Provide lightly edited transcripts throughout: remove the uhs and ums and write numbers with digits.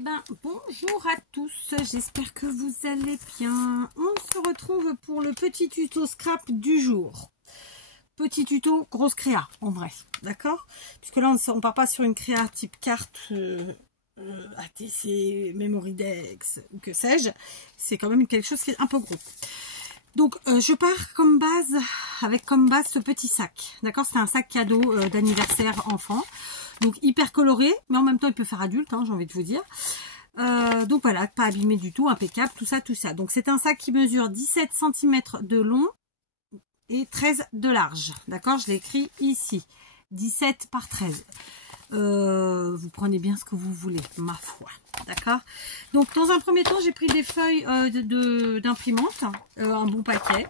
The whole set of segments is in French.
ben, bonjour à tous, j'espère que vous allez bien. On se retrouve pour le petit tuto scrap du jour. Petit tuto grosse créa, en vrai, d'accord? Puisque là, on ne part pas sur une créa type carte ATC, Memorydex ou que sais-je. C'est quand même quelque chose qui est un peu gros. Donc, je pars comme base, avec comme base ce petit sac, d'accord? C'est un sac cadeau d'anniversaire enfant. Donc hyper coloré, mais en même temps il peut faire adulte, hein, j'ai envie de vous dire. Donc voilà, pas abîmé du tout, impeccable, tout ça, tout ça. Donc c'est un sac qui mesure 17 cm de long et 13 de large. D'accord, je l'ai écrit ici. 17 par 13. Vous prenez bien ce que vous voulez, ma foi. D'accord. Donc dans un premier temps, j'ai pris des feuilles d'imprimante, un bon paquet.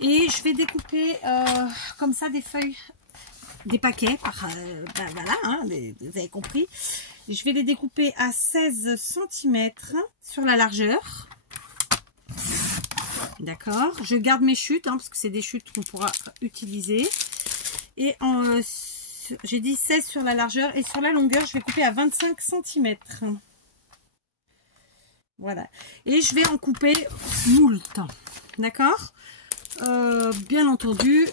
Et je vais découper comme ça des feuilles. Des paquets, ben voilà, hein, vous avez compris. Je vais les découper à 16 cm sur la largeur. D'accord. Je garde mes chutes, hein, parce que c'est des chutes qu'on pourra utiliser. Et j'ai dit 16 sur la largeur. Et sur la longueur, je vais couper à 25 cm. Voilà. Et je vais en couper moult. D'accord. Bien entendu...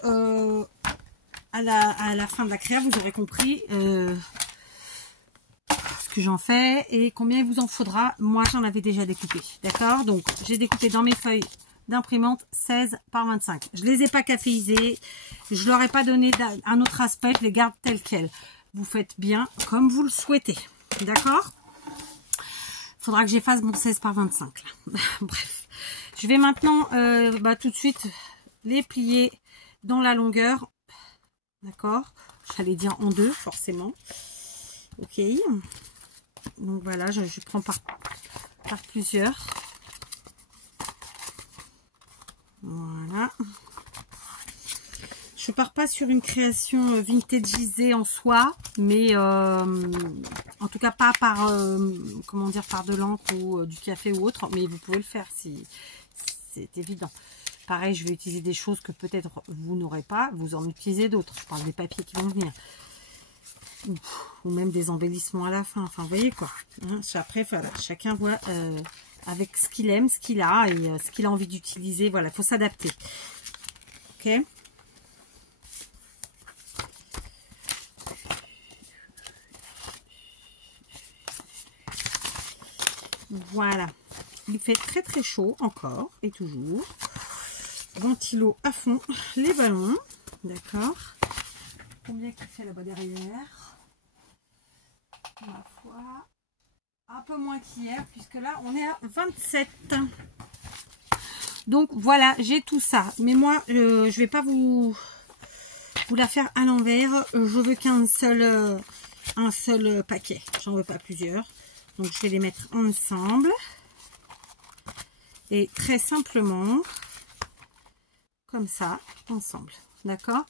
à la fin de la créa, vous aurez compris ce que j'en fais et combien il vous en faudra. Moi, j'en avais déjà découpé. D'accord? Donc, j'ai découpé dans mes feuilles d'imprimante 16 par 25. Je les ai pas caféisées. Je leur ai pas donné un autre aspect. Je les garde telles quelles. Vous faites bien comme vous le souhaitez. D'accord? Il faudra que j'efface mon 16 par 25. Là. Bref. Je vais maintenant tout de suite les plier dans la longueur. D'accord, j'allais dire en deux forcément. Ok, donc voilà, je prends par plusieurs. Voilà. Je pars pas sur une création vintagisée en soi, mais en tout cas pas par comment dire, par de l'encre ou du café ou autre, mais vous pouvez le faire si c'est évident. Pareil, je vais utiliser des choses que peut-être vous n'aurez pas. Vous en utilisez d'autres. Je parle des papiers qui vont venir. Ou même des embellissements à la fin. Enfin, vous voyez quoi. Hein, après, voilà, chacun voit avec ce qu'il aime, ce qu'il a et ce qu'il a envie d'utiliser. Voilà, il faut s'adapter. Ok. Voilà. Il fait très très chaud encore et toujours. Ventilo à fond, les ballons, d'accord. Combien qu'il fait là-bas derrière? Ma foi, un peu moins qu'hier, puisque là on est à 27. Donc voilà, j'ai tout ça. Mais moi, je vais pas vous la faire à l'envers. Je veux qu'un seul, un seul paquet. J'en veux pas plusieurs. Donc je vais les mettre ensemble. Et très simplement... comme ça, ensemble, d'accord.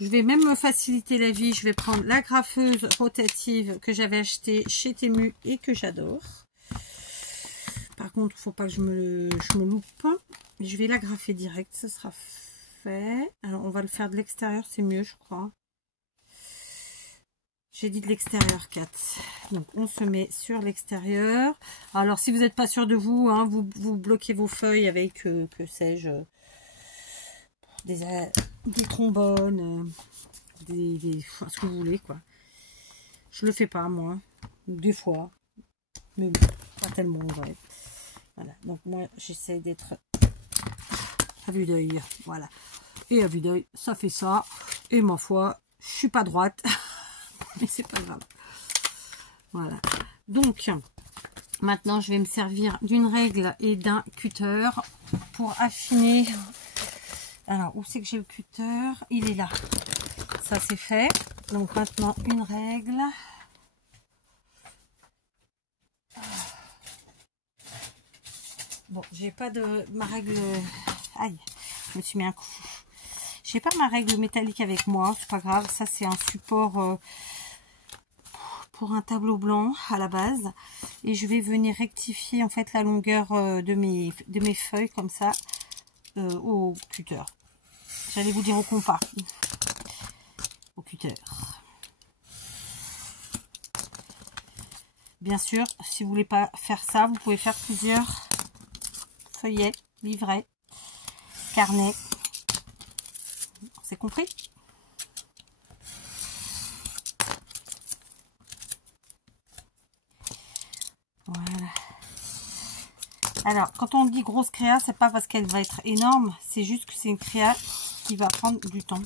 Je vais même me faciliter la vie, je vais prendre la graffeuse rotative que j'avais achetée chez Temu et que j'adore. Par contre, il ne faut pas que je me loupe. Je vais la graffer direct, ce sera fait. Alors, on va le faire de l'extérieur, c'est mieux, je crois. J'ai dit de l'extérieur, 4. Donc, on se met sur l'extérieur. Alors, si vous n'êtes pas sûr de vous, hein, vous bloquez vos feuilles avec, que sais-je... des trombones, ce que vous voulez quoi. Je le fais pas moi, des fois, mais bon, pas tellement vrai. Voilà, donc moi j'essaie d'être à vue d'œil, voilà. Et à vue d'œil, ça fait ça. Et ma foi, je suis pas droite, mais c'est pas grave. Voilà. Donc maintenant je vais me servir d'une règle et d'un cutter pour affiner. Alors, où c'est que j'ai le cutter? Il est là. Ça, c'est fait. Donc, maintenant, une règle. Bon, j'ai pas de... ma règle... Aïe, je me suis mis un coup. J'ai pas ma règle métallique avec moi. C'est pas grave. Ça, c'est un support pour un tableau blanc à la base. Et je vais venir rectifier, en fait, la longueur de mes feuilles, comme ça, au cutter. J'allais vous dire au compas. Au cutter. Bien sûr, si vous voulez pas faire ça, vous pouvez faire plusieurs feuillets, livrets, carnets. C'est compris? Voilà. Alors, quand on dit grosse créa, c'est pas parce qu'elle va être énorme, c'est juste que c'est une créa qui va prendre du temps.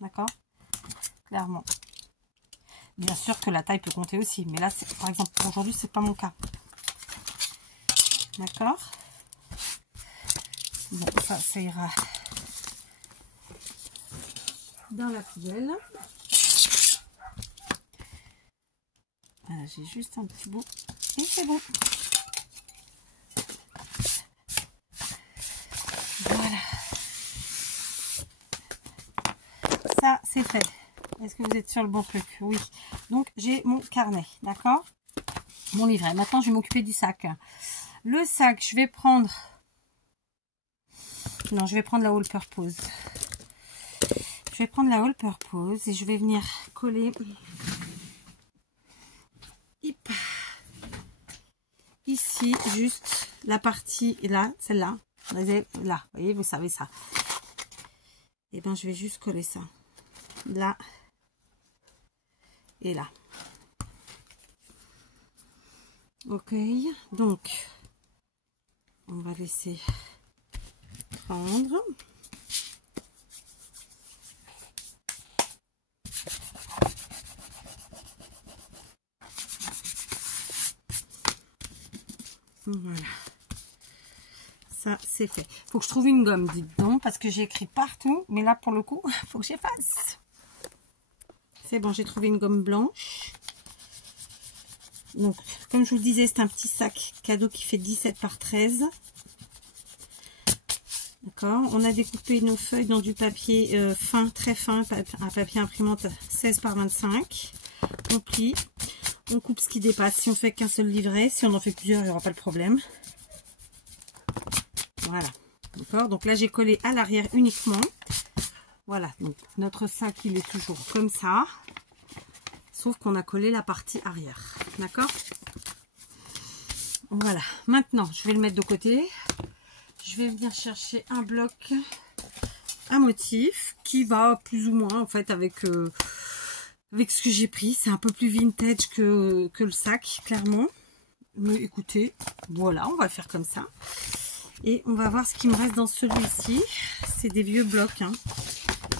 D'accord? Clairement. Bien sûr que la taille peut compter aussi, mais là, par exemple, pour aujourd'hui, c'est pas mon cas. D'accord? Bon, ça ira dans la poubelle. Voilà, j'ai juste un petit bout et c'est bon. Voilà. Ça, c'est fait. Est-ce que vous êtes sur le bon truc? Oui. Donc, j'ai mon carnet, d'accord? Mon livret. Maintenant, je vais m'occuper du sac. Le sac, je vais prendre... Non, je vais prendre la All Purpose. Je vais prendre la All Purpose et je vais venir coller... Hip. Ici, juste la partie là, celle-là. Là, vous voyez, vous savez ça. Et bien, je vais juste coller ça. Là. Et là. Ok, donc on va laisser prendre. Voilà. Ça, c'est fait. Faut que je trouve une gomme, dites donc, parce que j'ai écrit partout. Mais là, pour le coup, faut que j'efface. C'est bon, j'ai trouvé une gomme blanche. Donc, comme je vous le disais, c'est un petit sac cadeau qui fait 17 par 13. D'accord. On a découpé nos feuilles dans du papier fin, très fin, un papier imprimante 16 par 25. On plie. On coupe ce qui dépasse. Si on fait qu'un seul livret, si on en fait plusieurs, il n'y aura pas de problème. Voilà. D'accord. Donc là, j'ai collé à l'arrière uniquement. Voilà. Donc, notre sac, il est toujours comme ça. Sauf qu'on a collé la partie arrière. D'accord. Voilà. Maintenant, je vais le mettre de côté. Je vais venir chercher un bloc à motif qui va plus ou moins en fait avec ce que j'ai pris. C'est un peu plus vintage que le sac, clairement. Mais écoutez, voilà, on va le faire comme ça. Et on va voir ce qui me reste dans celui-ci. C'est des vieux blocs hein,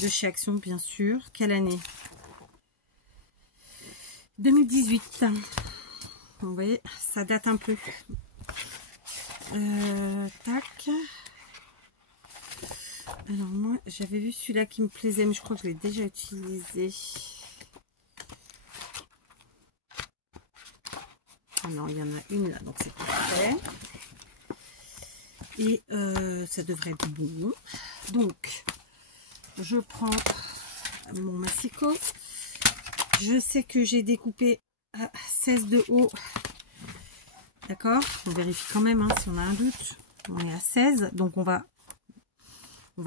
de chez Action, bien sûr. Quelle année? 2018. Vous voyez, ça date un peu. Tac. Alors moi, j'avais vu celui-là qui me plaisait, mais je crois que je l'ai déjà utilisé. Ah non, il y en a une là, donc c'est parfait. Et ça devrait être bon. Donc, je prends mon massicot. Je sais que j'ai découpé à 16 de haut. D'accord? On vérifie quand même hein, si on a un doute. On est à 16, donc on va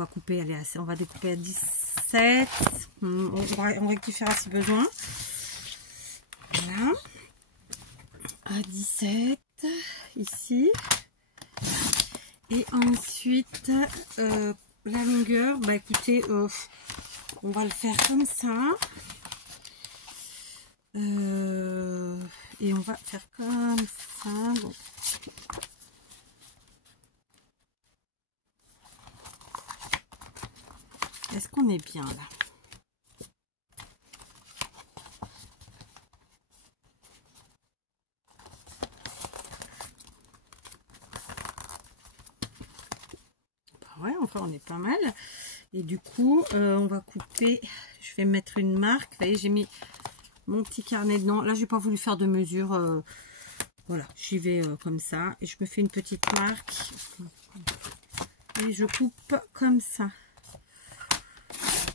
couper, allez, on va découper à 17. On rectifiera si besoin. Voilà. À 17, ici. Et ensuite, la longueur, bah écoutez, on va le faire comme ça. Et on va faire comme ça. Donc. Est-ce qu'on est bien là? Ouais, enfin on est pas mal. Et du coup, on va couper. Je vais mettre une marque. Vous voyez, j'ai mis mon petit carnet dedans. Là, j'ai pas voulu faire de mesure. Voilà, j'y vais comme ça. Et je me fais une petite marque. Et je coupe comme ça.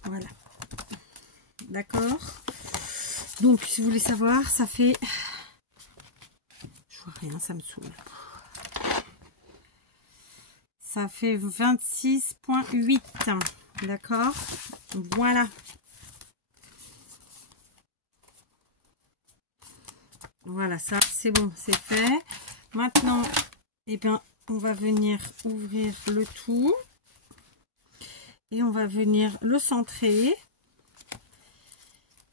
Voilà. D'accord. Donc, si vous voulez savoir, ça fait... Je vois rien, ça me saoule. Ça fait 26,8. D'accord. Voilà. Voilà, ça c'est bon, c'est fait. Maintenant, eh bien, on va venir ouvrir le tout. Et on va venir le centrer.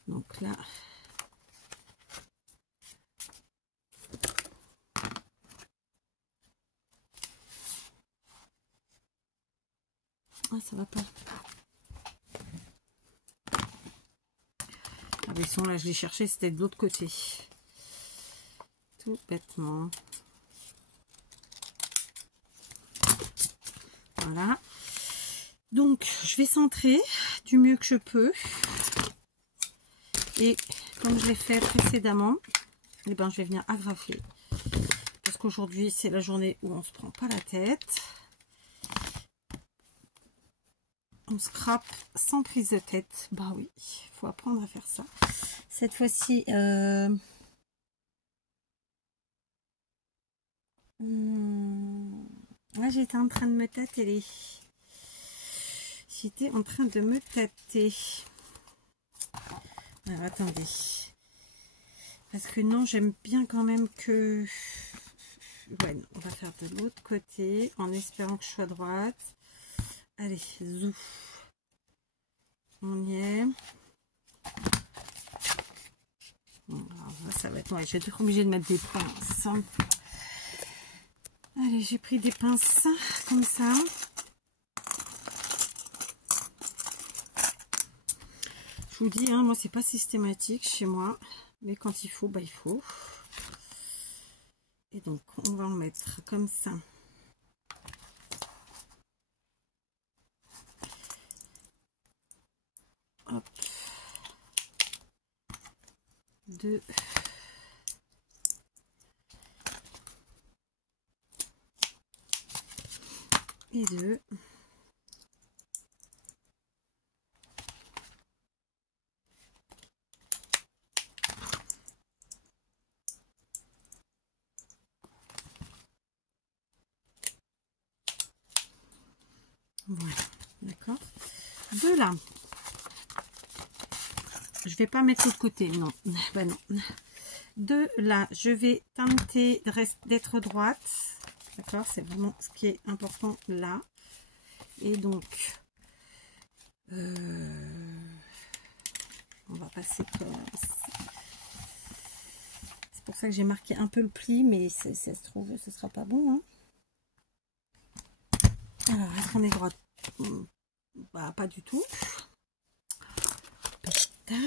Donc là. Ah, ça va pas. Ah, mais son là, je l'ai cherché, c'était de l'autre côté. Tout bêtement. Voilà. Donc, je vais centrer du mieux que je peux. Et comme je l'ai fait précédemment, eh ben, je vais venir agrafer. Parce qu'aujourd'hui, c'est la journée où on se prend pas la tête. On scrape sans prise de tête. Bah oui, il faut apprendre à faire ça. Cette fois-ci, là j'étais en train de me tâter. J'étais en train de me tâter. Alors attendez. Parce que non, j'aime bien quand même que... Ouais, non, on va faire de l'autre côté en espérant que je sois droite. Allez, zou. On y est. Bon, alors là, ça va être... Ouais, je vais être obligée de mettre des pinces. Allez, j'ai pris des pinces comme ça. Je vous dis, hein, moi, c'est pas systématique chez moi. Mais quand il faut, bah il faut. Et donc, on va en mettre comme ça. Hop. 2. Et 2. Voilà, d'accord. De là, je vais pas mettre l'autre côté, non, ben non. De là, je vais tenter d'être droite, d'accord, c'est vraiment ce qui est important là. Et donc, on va passer comme ça. C'est pour ça que j'ai marqué un peu le pli, mais ça se trouve, ce sera pas bon, hein. Alors, est-ce qu'on est droite? Bah, pas du tout. Pétard.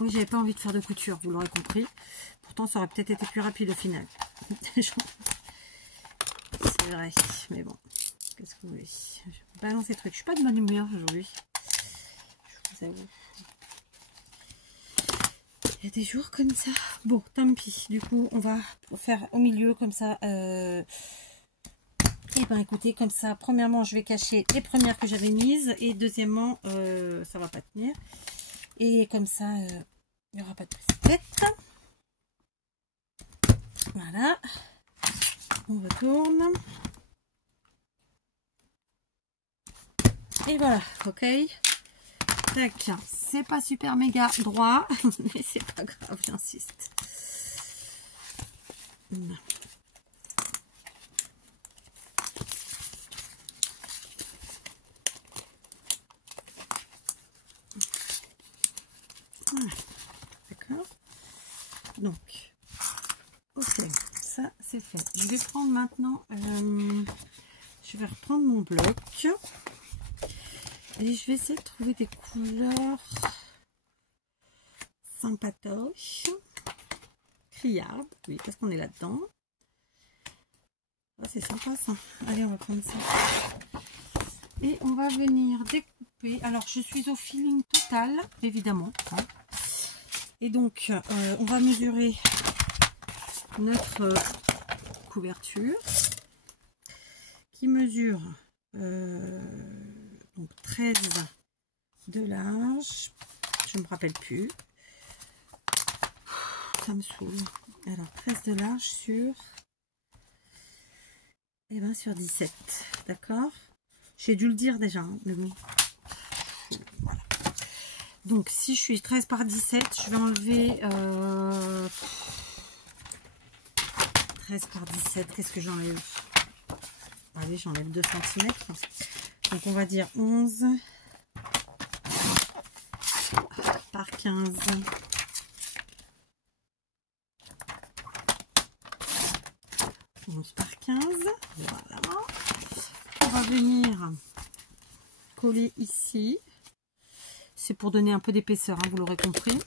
Oui, j'avais pas envie de faire de couture, vous l'aurez compris. Pourtant, ça aurait peut-être été plus rapide au final. C'est vrai, mais bon. Qu'est-ce que vous voulez? Je balance ces trucs. Je suis pas de bonne humeur aujourd'hui. Je vous avoue. Il y a des jours comme ça. Bon, tant pis. Du coup, on va faire au milieu comme ça. Et ben écoutez, comme ça, premièrement, je vais cacher les premières que j'avais mises. Et deuxièmement, ça va pas tenir. Et comme ça, il n'y aura pas de prise de tête. Voilà. On retourne. Et voilà, ok. Tac, c'est pas super méga droit, mais c'est pas grave, j'insiste. Voilà. D'accord. Donc, ok, ça c'est fait. Je vais prendre maintenant, je vais reprendre mon bloc. Et je vais essayer de trouver des couleurs sympatoches. Criarde, oui, parce qu'on est là-dedans. Oh, c'est sympa ça. Allez, on va prendre ça. Et on va venir découper. Alors, je suis au feeling total, évidemment. Hein. Et donc, on va mesurer notre couverture qui mesure donc 13 de large. Je ne me rappelle plus. ça me saoule. Alors, 13 de large sur... Eh ben, sur 17. D'accord? J'ai dû le dire déjà, hein, mais bon. Voilà. Donc, si je suis 13 par 17, je vais enlever... 13 par 17, qu'est-ce que j'enlève? Allez, j'enlève 2 cm. Donc, on va dire 11 par 15. 11 par 15. Voilà. On va venir coller ici. C'est pour donner un peu d'épaisseur, hein, vous l'aurez compris.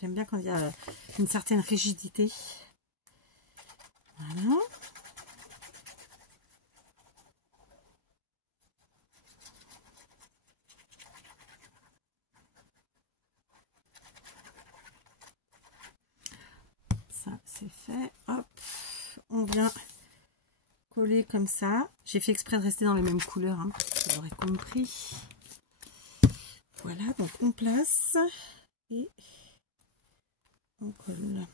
J'aime bien quand il y a une certaine rigidité. Voilà. Ça, c'est fait. Hop. On vient coller comme ça. J'ai fait exprès de rester dans les mêmes couleurs, hein, vous aurez compris. Voilà, donc on place et on colle.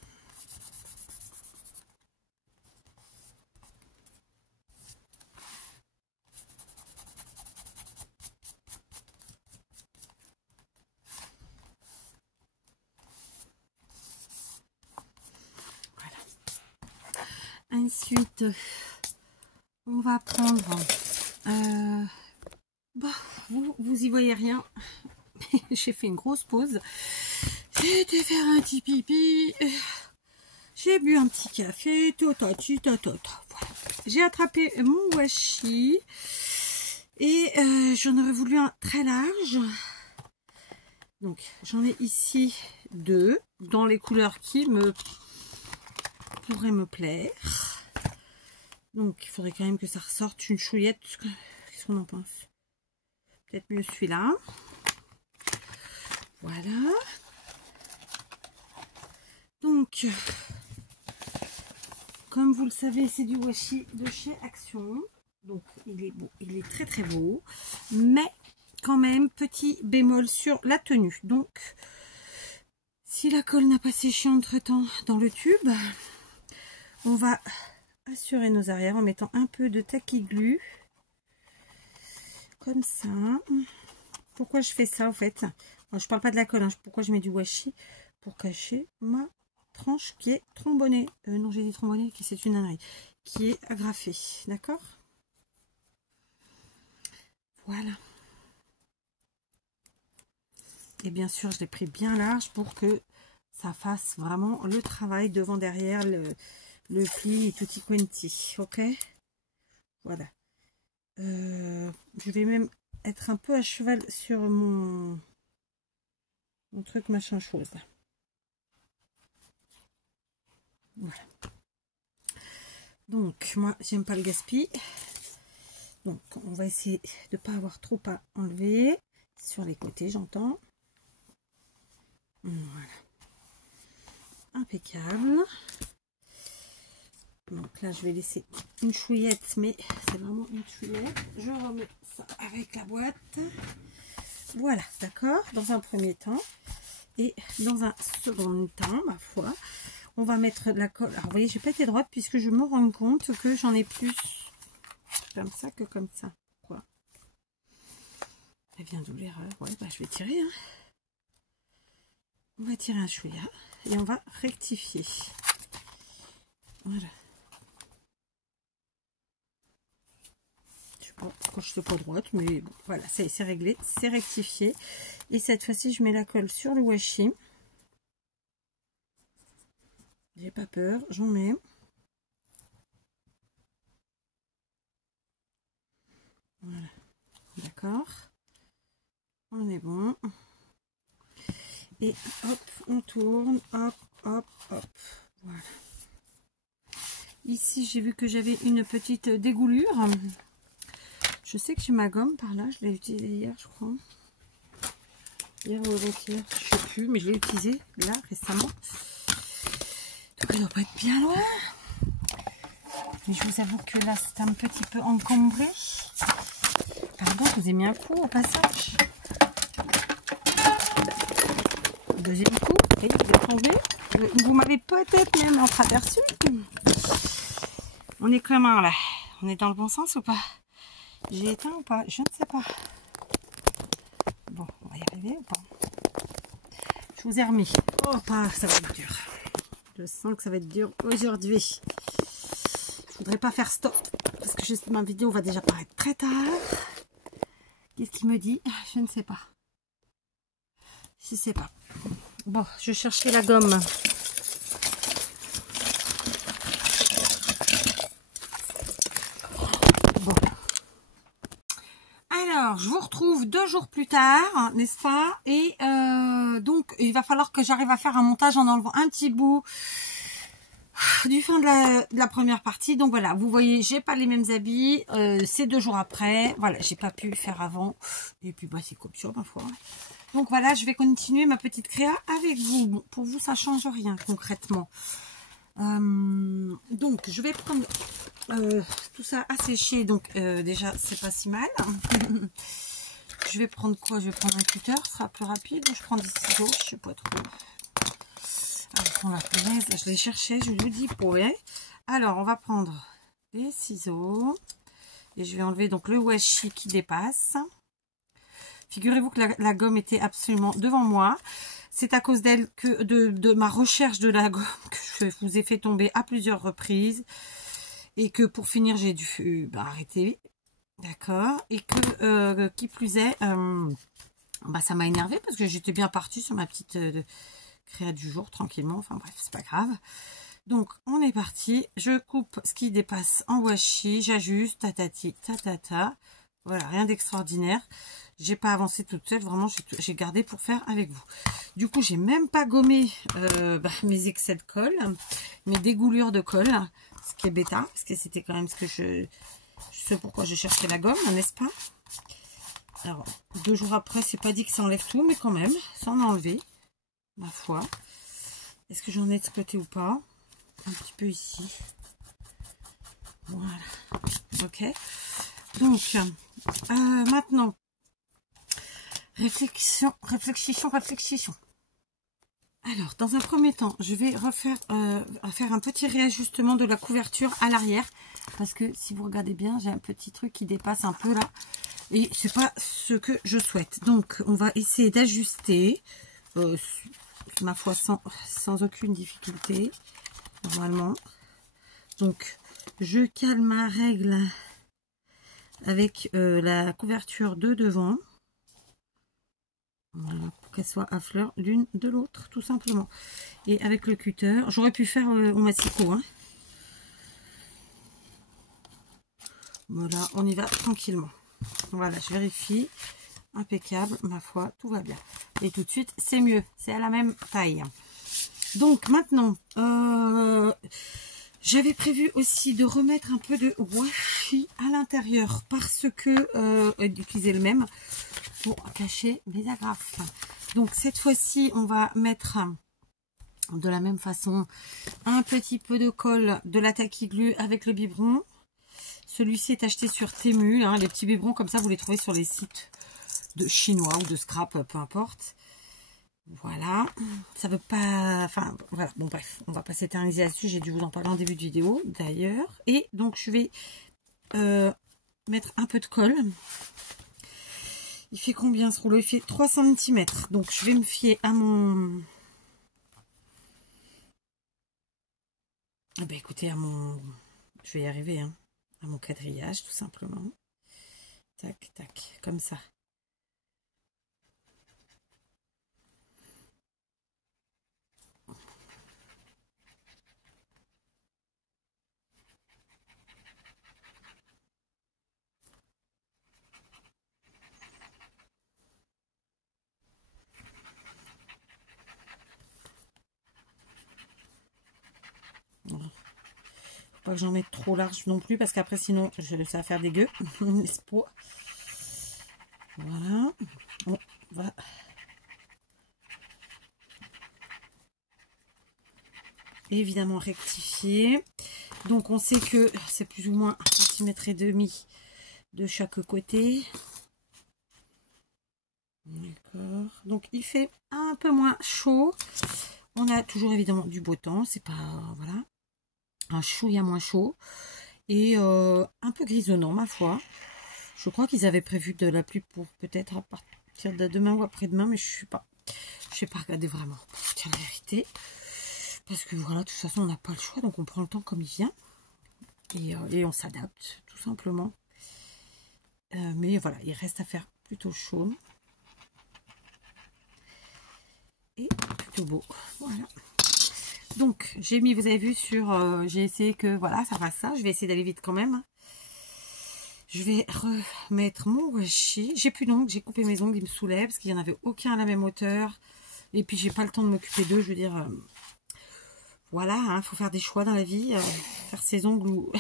Ensuite, on va prendre, vous y voyez rien, j'ai fait une grosse pause, j'ai été faire un petit pipi, j'ai bu un petit café, voilà. J'ai attrapé mon washi et j'en aurais voulu un très large, donc j'en ai ici 2 dans les couleurs qui pourrait me plaire. Donc il faudrait quand même que ça ressorte une chouillette. Qu'est-ce qu'on en pense? Peut-être mieux celui-là. Voilà. Donc comme vous le savez, c'est du washi de chez Action. Donc il est beau, il est très très beau. Mais quand même, petit bémol sur la tenue. Donc si la colle n'a pas séché entre temps dans le tube, on va assurer nos arrières en mettant un peu de tacky glue comme ça. Pourquoi je fais ça en fait? Je parle pas de la colle, hein. Pourquoi je mets du washi? Pour cacher ma tranche qui est trombonnée. Non, j'ai dit trombonnée, qui c'est une ânerie, qui est agrafée, d'accord? Voilà. Et bien sûr, je l'ai pris bien large pour que ça fasse vraiment le travail devant derrière le pli et tutti quanti, ok? Voilà. Je vais même être un peu à cheval sur mon truc machin chose. Voilà. Donc, moi, j'aime pas le gaspille. Donc, on va essayer de pas avoir trop à enlever. Sur les côtés, j'entends. Voilà. Impeccable. Donc là, je vais laisser une chouillette, mais c'est vraiment une chouillette. Je remets ça avec la boîte. Voilà, d'accord, dans un premier temps. Et dans un second temps, ma foi, on va mettre la colle. Alors, vous voyez, j'ai pas été droite puisque je me rends compte que j'en ai plus comme ça que comme ça. Quoi? Elle vient d'où l'erreur? Ouais, bah, je vais tirer. Hein. On va tirer un chouïa et on va rectifier. Voilà. Pourquoi je ne suis pas droite, mais bon, voilà, ça y est, c'est réglé, c'est rectifié. Et cette fois-ci, je mets la colle sur le washi. J'ai pas peur, j'en mets. Voilà, d'accord. On est bon. Et hop, on tourne, hop, hop, hop. Voilà. Ici, j'ai vu que j'avais une petite dégoulure. Je sais que j'ai ma gomme par là, je l'ai utilisée hier, je crois. Hier ou avant-hier, je sais plus, mais je l'ai utilisée là récemment. Donc elle doit pas être bien loin. Mais je vous avoue que là, c'est un petit peu encombré. Pardon, je vous ai mis un coup au passage. Deuxième coup, et il est tombé. Vous m'avez peut-être même entreaperçu. On est comment là? On est dans le bon sens ou pas? J'ai éteint ou pas? Je ne sais pas. Bon, on va y arriver ou pas? Je vous ai remis. Oh, ça va être dur. Je sens que ça va être dur aujourd'hui. Je voudrais pas faire stop parce que ma vidéo va déjà paraître très tard. Qu'est-ce qu'il me dit? Je ne sais pas. Je ne sais pas. Bon, je cherchais la gomme. Bon. Alors, je vous retrouve 2 jours plus tard, n'est-ce pas? Et donc, il va falloir que j'arrive à faire un montage en enlevant un petit bout du fin de la première partie. Donc voilà, vous voyez, j'ai pas les mêmes habits. C'est 2 jours après. Voilà, j'ai pas pu faire avant. Et puis, bah, c'est comme ça, ma foi. Donc voilà, je vais continuer ma petite créa avec vous. Bon, pour vous, ça change rien concrètement. Donc, je vais prendre tout ça à sécher. Donc, déjà, c'est pas si mal. Je vais prendre quoi? Je vais prendre un cutter, ce sera plus rapide. Je prends des ciseaux, je sais pas trop. Alors, je prends la punaise. Je les cherchais, je vous dis pour rien. Alors, on va prendre des ciseaux. Et je vais enlever donc le washi qui dépasse. Figurez-vous que la gomme était absolument devant moi. C'est à cause d'elle que de ma recherche de la gomme que je vous ai fait tomber à plusieurs reprises. Et que pour finir, j'ai dû arrêter. D'accord. Et que, qui plus est, ça m'a énervé parce que j'étais bien partie sur ma petite créa du jour, tranquillement. Enfin bref, c'est pas grave. Donc, on est parti. Je coupe ce qui dépasse en washi. J'ajuste, tatati, tatata. Voilà, rien d'extraordinaire. J'ai pas avancé toute seule, vraiment j'ai gardé pour faire avec vous. Du coup, j'ai même pas gommé mes excès de colle, mes dégoulures de colle, ce qui est bêta, parce que c'était quand même ce pourquoi je cherchais la gomme, n'est-ce pas? Alors, 2 jours après, c'est pas dit que ça enlève tout, mais quand même, ça en a enlevé, ma foi. Est-ce que j'en ai de ce côté ou pas? Un petit peu ici. Voilà. Ok. Donc, maintenant, réflexion. Alors, dans un premier temps, je vais faire un petit réajustement de la couverture à l'arrière. Parce que si vous regardez bien, j'ai un petit truc qui dépasse un peu là. Et c'est pas ce que je souhaite. Donc, on va essayer d'ajuster, ma foi, sans aucune difficulté, normalement. Donc, je cale ma règle avec la couverture de devant. Voilà, pour qu'elle soit à fleur l'une de l'autre, tout simplement. Et avec le cutter, j'aurais pu faire au massicot. Hein. Voilà, on y va tranquillement. Voilà, je vérifie. Impeccable, ma foi, tout va bien. Et tout de suite, c'est mieux. C'est à la même taille. Donc, maintenant, j'avais prévu aussi de remettre un peu de washi à l'intérieur parce que d'utiliser le même pour cacher mes agrafes. Donc cette fois-ci, on va mettre de la même façon un petit peu de colle de la Tacky Glue avec le biberon. Celui-ci est acheté sur Temu. Hein, les petits biberons comme ça, vous les trouvez sur les sites de chinois ou de scrap, peu importe. Voilà, ça veut pas... Enfin, voilà, bon bref, on va pas s'éterniser là-dessus. J'ai dû vous en parler en début de vidéo, d'ailleurs. Et donc, je vais mettre un peu de colle. Il fait combien ce rouleau? Il fait 3 cm. Donc, je vais me fier à mon... écoutez, je vais y arriver, hein. À mon quadrillage, tout simplement. Tac, tac, comme ça. Voilà. Faut pas que j'en mette trop large non plus, parce qu'après, sinon, ça va faire dégueu. N'est-ce pas? Voilà. Bon, voilà. Évidemment rectifier. Donc on sait que c'est plus ou moins 1,5 cm de chaque côté. D'accord. Donc il fait un peu moins chaud. On a toujours évidemment du beau temps, c'est pas, voilà, un chouïa moins chaud et un peu grisonnant ma foi. Je crois qu'ils avaient prévu de la pluie pour peut-être à partir de demain ou après-demain, mais je sais pas regarder vraiment, pour vous dire la vérité. Parce que voilà, de toute façon, on n'a pas le choix, donc on prend le temps comme il vient. Et on s'adapte, tout simplement. Mais voilà, il reste à faire plutôt chaud. Et plutôt beau. Voilà. Donc, j'ai mis, vous avez vu, sur... j'ai essayé que, voilà, ça fasse ça. Je vais essayer d'aller vite quand même. Je vais remettre mon washi. J'ai plus d'ongles, j'ai coupé mes ongles, ils me soulèvent, parce qu'il n'y en avait aucun à la même hauteur. Et puis, j'ai pas le temps de m'occuper d'eux, je veux dire... voilà, hein, faut faire des choix dans la vie. Faire ses ongles ou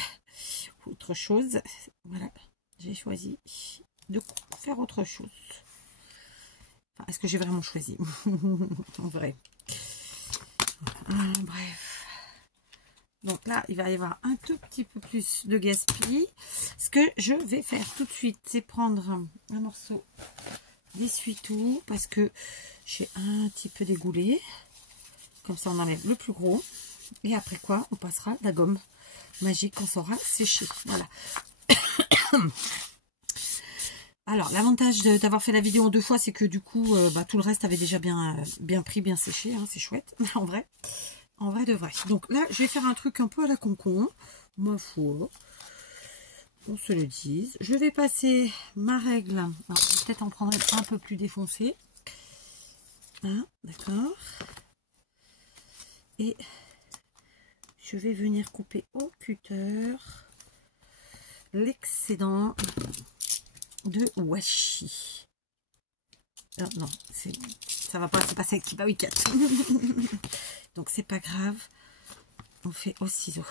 autre chose. Voilà, j'ai choisi de faire autre chose. Enfin, est-ce que j'ai vraiment choisi? En vrai. Bref. Donc là, il va y avoir un tout petit peu plus de gaspillage. Ce que je vais faire tout de suite, c'est prendre un morceau d'essuie-tout parce que j'ai un petit peu dégoulé. Comme ça, on enlève le plus gros. Et après quoi, on passera la gomme magique quand ça aura séché. Voilà. Alors, l'avantage d'avoir fait la vidéo en 2 fois, c'est que du coup, tout le reste avait déjà bien pris, bien séché. Hein, c'est chouette, en vrai de vrai. Donc là, je vais faire un truc un peu à la concon. Ma foi, on se le dise. Je vais passer ma règle. Alors, je vais peut-être en prendre un peu plus défoncée. Hein, d'accord. Et je vais venir couper au cutter l'excédent de washi. Non, ça va pas, c'est pas celle qui va 4. Donc c'est pas grave. On fait au ciseau.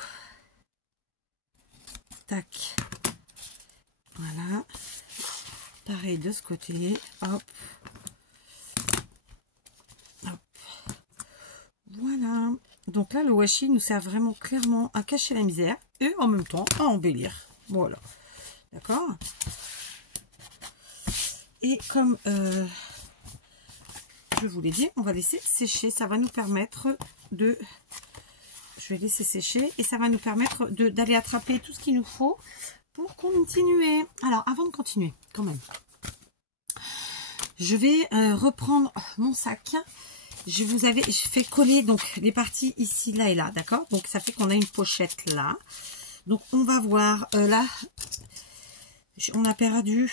Tac. Voilà. Pareil de ce côté. Hop. Hop. Voilà. Donc là, le washi nous sert vraiment clairement à cacher la misère et en même temps à embellir. Voilà. D'accord? Et comme je vous l'ai dit, on va laisser sécher. Ça va nous permettre de... Je vais laisser sécher et ça va nous permettre d'aller attraper tout ce qu'il nous faut pour continuer. Alors, avant de continuer, quand même, je vais reprendre mon sac. Je fais coller donc les parties ici, là et là, d'accord? Donc, ça fait qu'on a une pochette là. Donc, on va voir là, on a perdu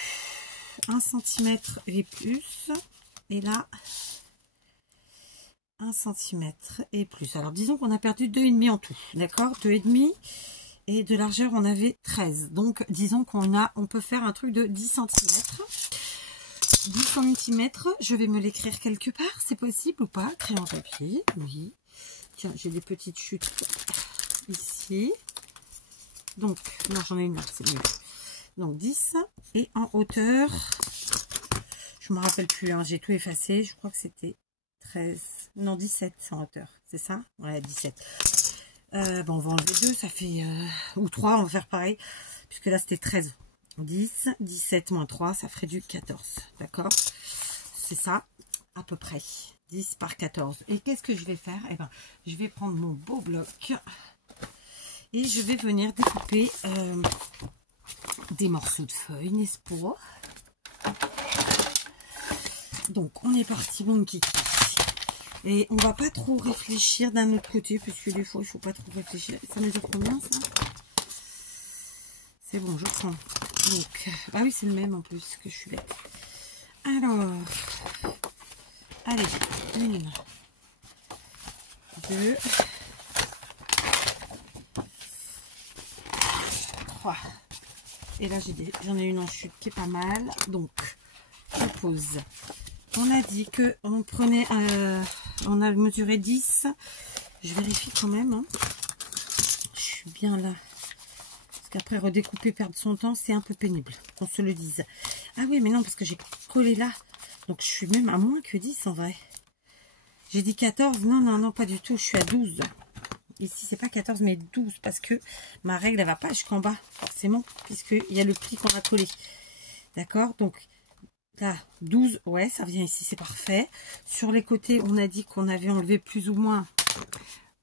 1 cm et plus. Et là, 1 cm et plus. Alors, disons qu'on a perdu 2,5 en tout, d'accord? 2,5 et de largeur, on avait 13. Donc, disons on peut faire un truc de 10 cm. 10 cm, je vais me l'écrire quelque part, c'est possible ou pas? Crayon papier, oui. Tiens, j'ai des petites chutes ici. Donc, non, j'en ai une là, c'est mieux. Donc, 10 et en hauteur, je me rappelle plus, hein, j'ai tout effacé, je crois que c'était 13, non 17 en hauteur, c'est ça? Ouais, 17. Bon, on va enlever 2, ça fait, ou 3, on va faire pareil, puisque là c'était 13. 10, 17 moins 3, ça ferait du 14, d'accord? C'est ça, à peu près, 10 par 14. Et qu'est-ce que je vais faire? Eh ben, je vais prendre mon beau bloc et je vais venir découper des morceaux de feuilles, n'est-ce pas? Donc, on est parti, mon kiki. Et on va pas trop réfléchir d'un autre côté, parce que des fois, il faut pas trop réfléchir. Ça mesure combien, ça? C'est bon, je prends. Donc, ah oui, c'est le même en plus, que je suis bête. Alors, allez, 1, 2, 3. Et là, j'en ai une en chute qui est pas mal. Donc, je pose. On a dit que on prenait, on a mesuré 10. Je vérifie quand même. Hein. Je suis bien là. Parce qu'après, redécouper, perdre son temps, c'est un peu pénible. Qu'on se le dise. Ah oui, mais non, parce que j'ai collé là. Donc, je suis même à moins que 10 en vrai. J'ai dit 14. Non, non, non, pas du tout. Je suis à 12. Ici, c'est pas 14, mais 12. Parce que ma règle, elle va pas jusqu'en bas, forcément. Puisqu'il y a le pli qu'on a collé. D'accord? Donc, Là, 12, ouais, ça vient ici, c'est parfait. Sur les côtés, on a dit qu'on avait enlevé plus ou moins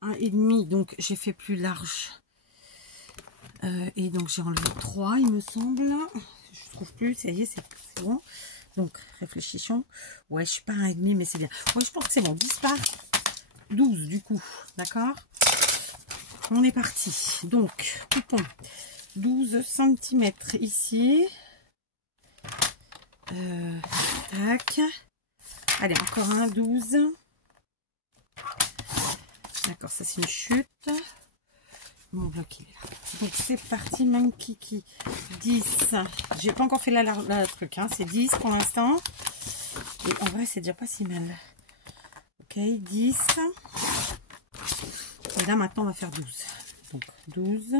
1,5, donc j'ai fait plus large. Et donc j'ai enlevé 3, il me semble. Je trouve plus, ça y est, c'est bon. Donc, réfléchissons. Ouais, je suis pas 1,5, mais c'est bien. Ouais, je pense que c'est bon. 10 par 12, du coup. D'accord? On est parti. Donc, coupons 12 cm ici. Tac. Allez, encore un 12. D'accord, ça c'est une chute. Mon bloc il est là. Donc c'est parti, même kiki. 10. J'ai pas encore fait la truc, hein. C'est 10 pour l'instant. Et en vrai, c'est déjà pas si mal. Ok, 10. Et là maintenant on va faire 12. Donc 12.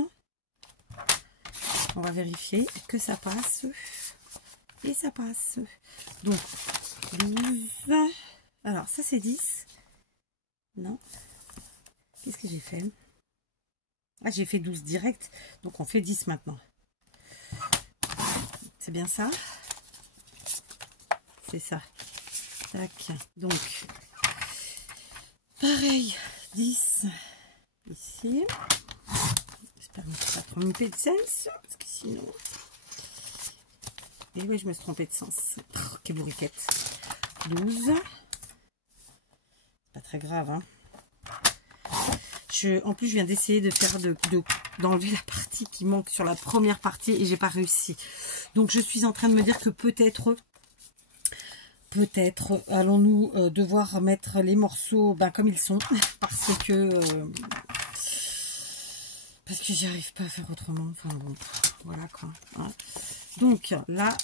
On va vérifier que ça passe. Et ça passe. Donc 12. Alors ça c'est 10. Non. Qu'est-ce que j'ai fait? Ah, j'ai fait 12 direct. Donc on fait 10 maintenant. C'est bien ça? C'est ça. Tac. Donc pareil. 10 ici. J'espère que je ne vais pas tromper de sens. Parce que sinon... Et oui, je me suis trompée de sens. Oh, quelle bourriquette. 12. Pas très grave, hein. En plus, je viens d'essayer de faire d'enlever la partie qui manque sur la première partie et j'ai pas réussi. Donc, je suis en train de me dire que peut-être, allons-nous devoir mettre les morceaux comme ils sont parce que j'y arrive pas à faire autrement. Enfin bon, voilà quoi. Hein. Donc là.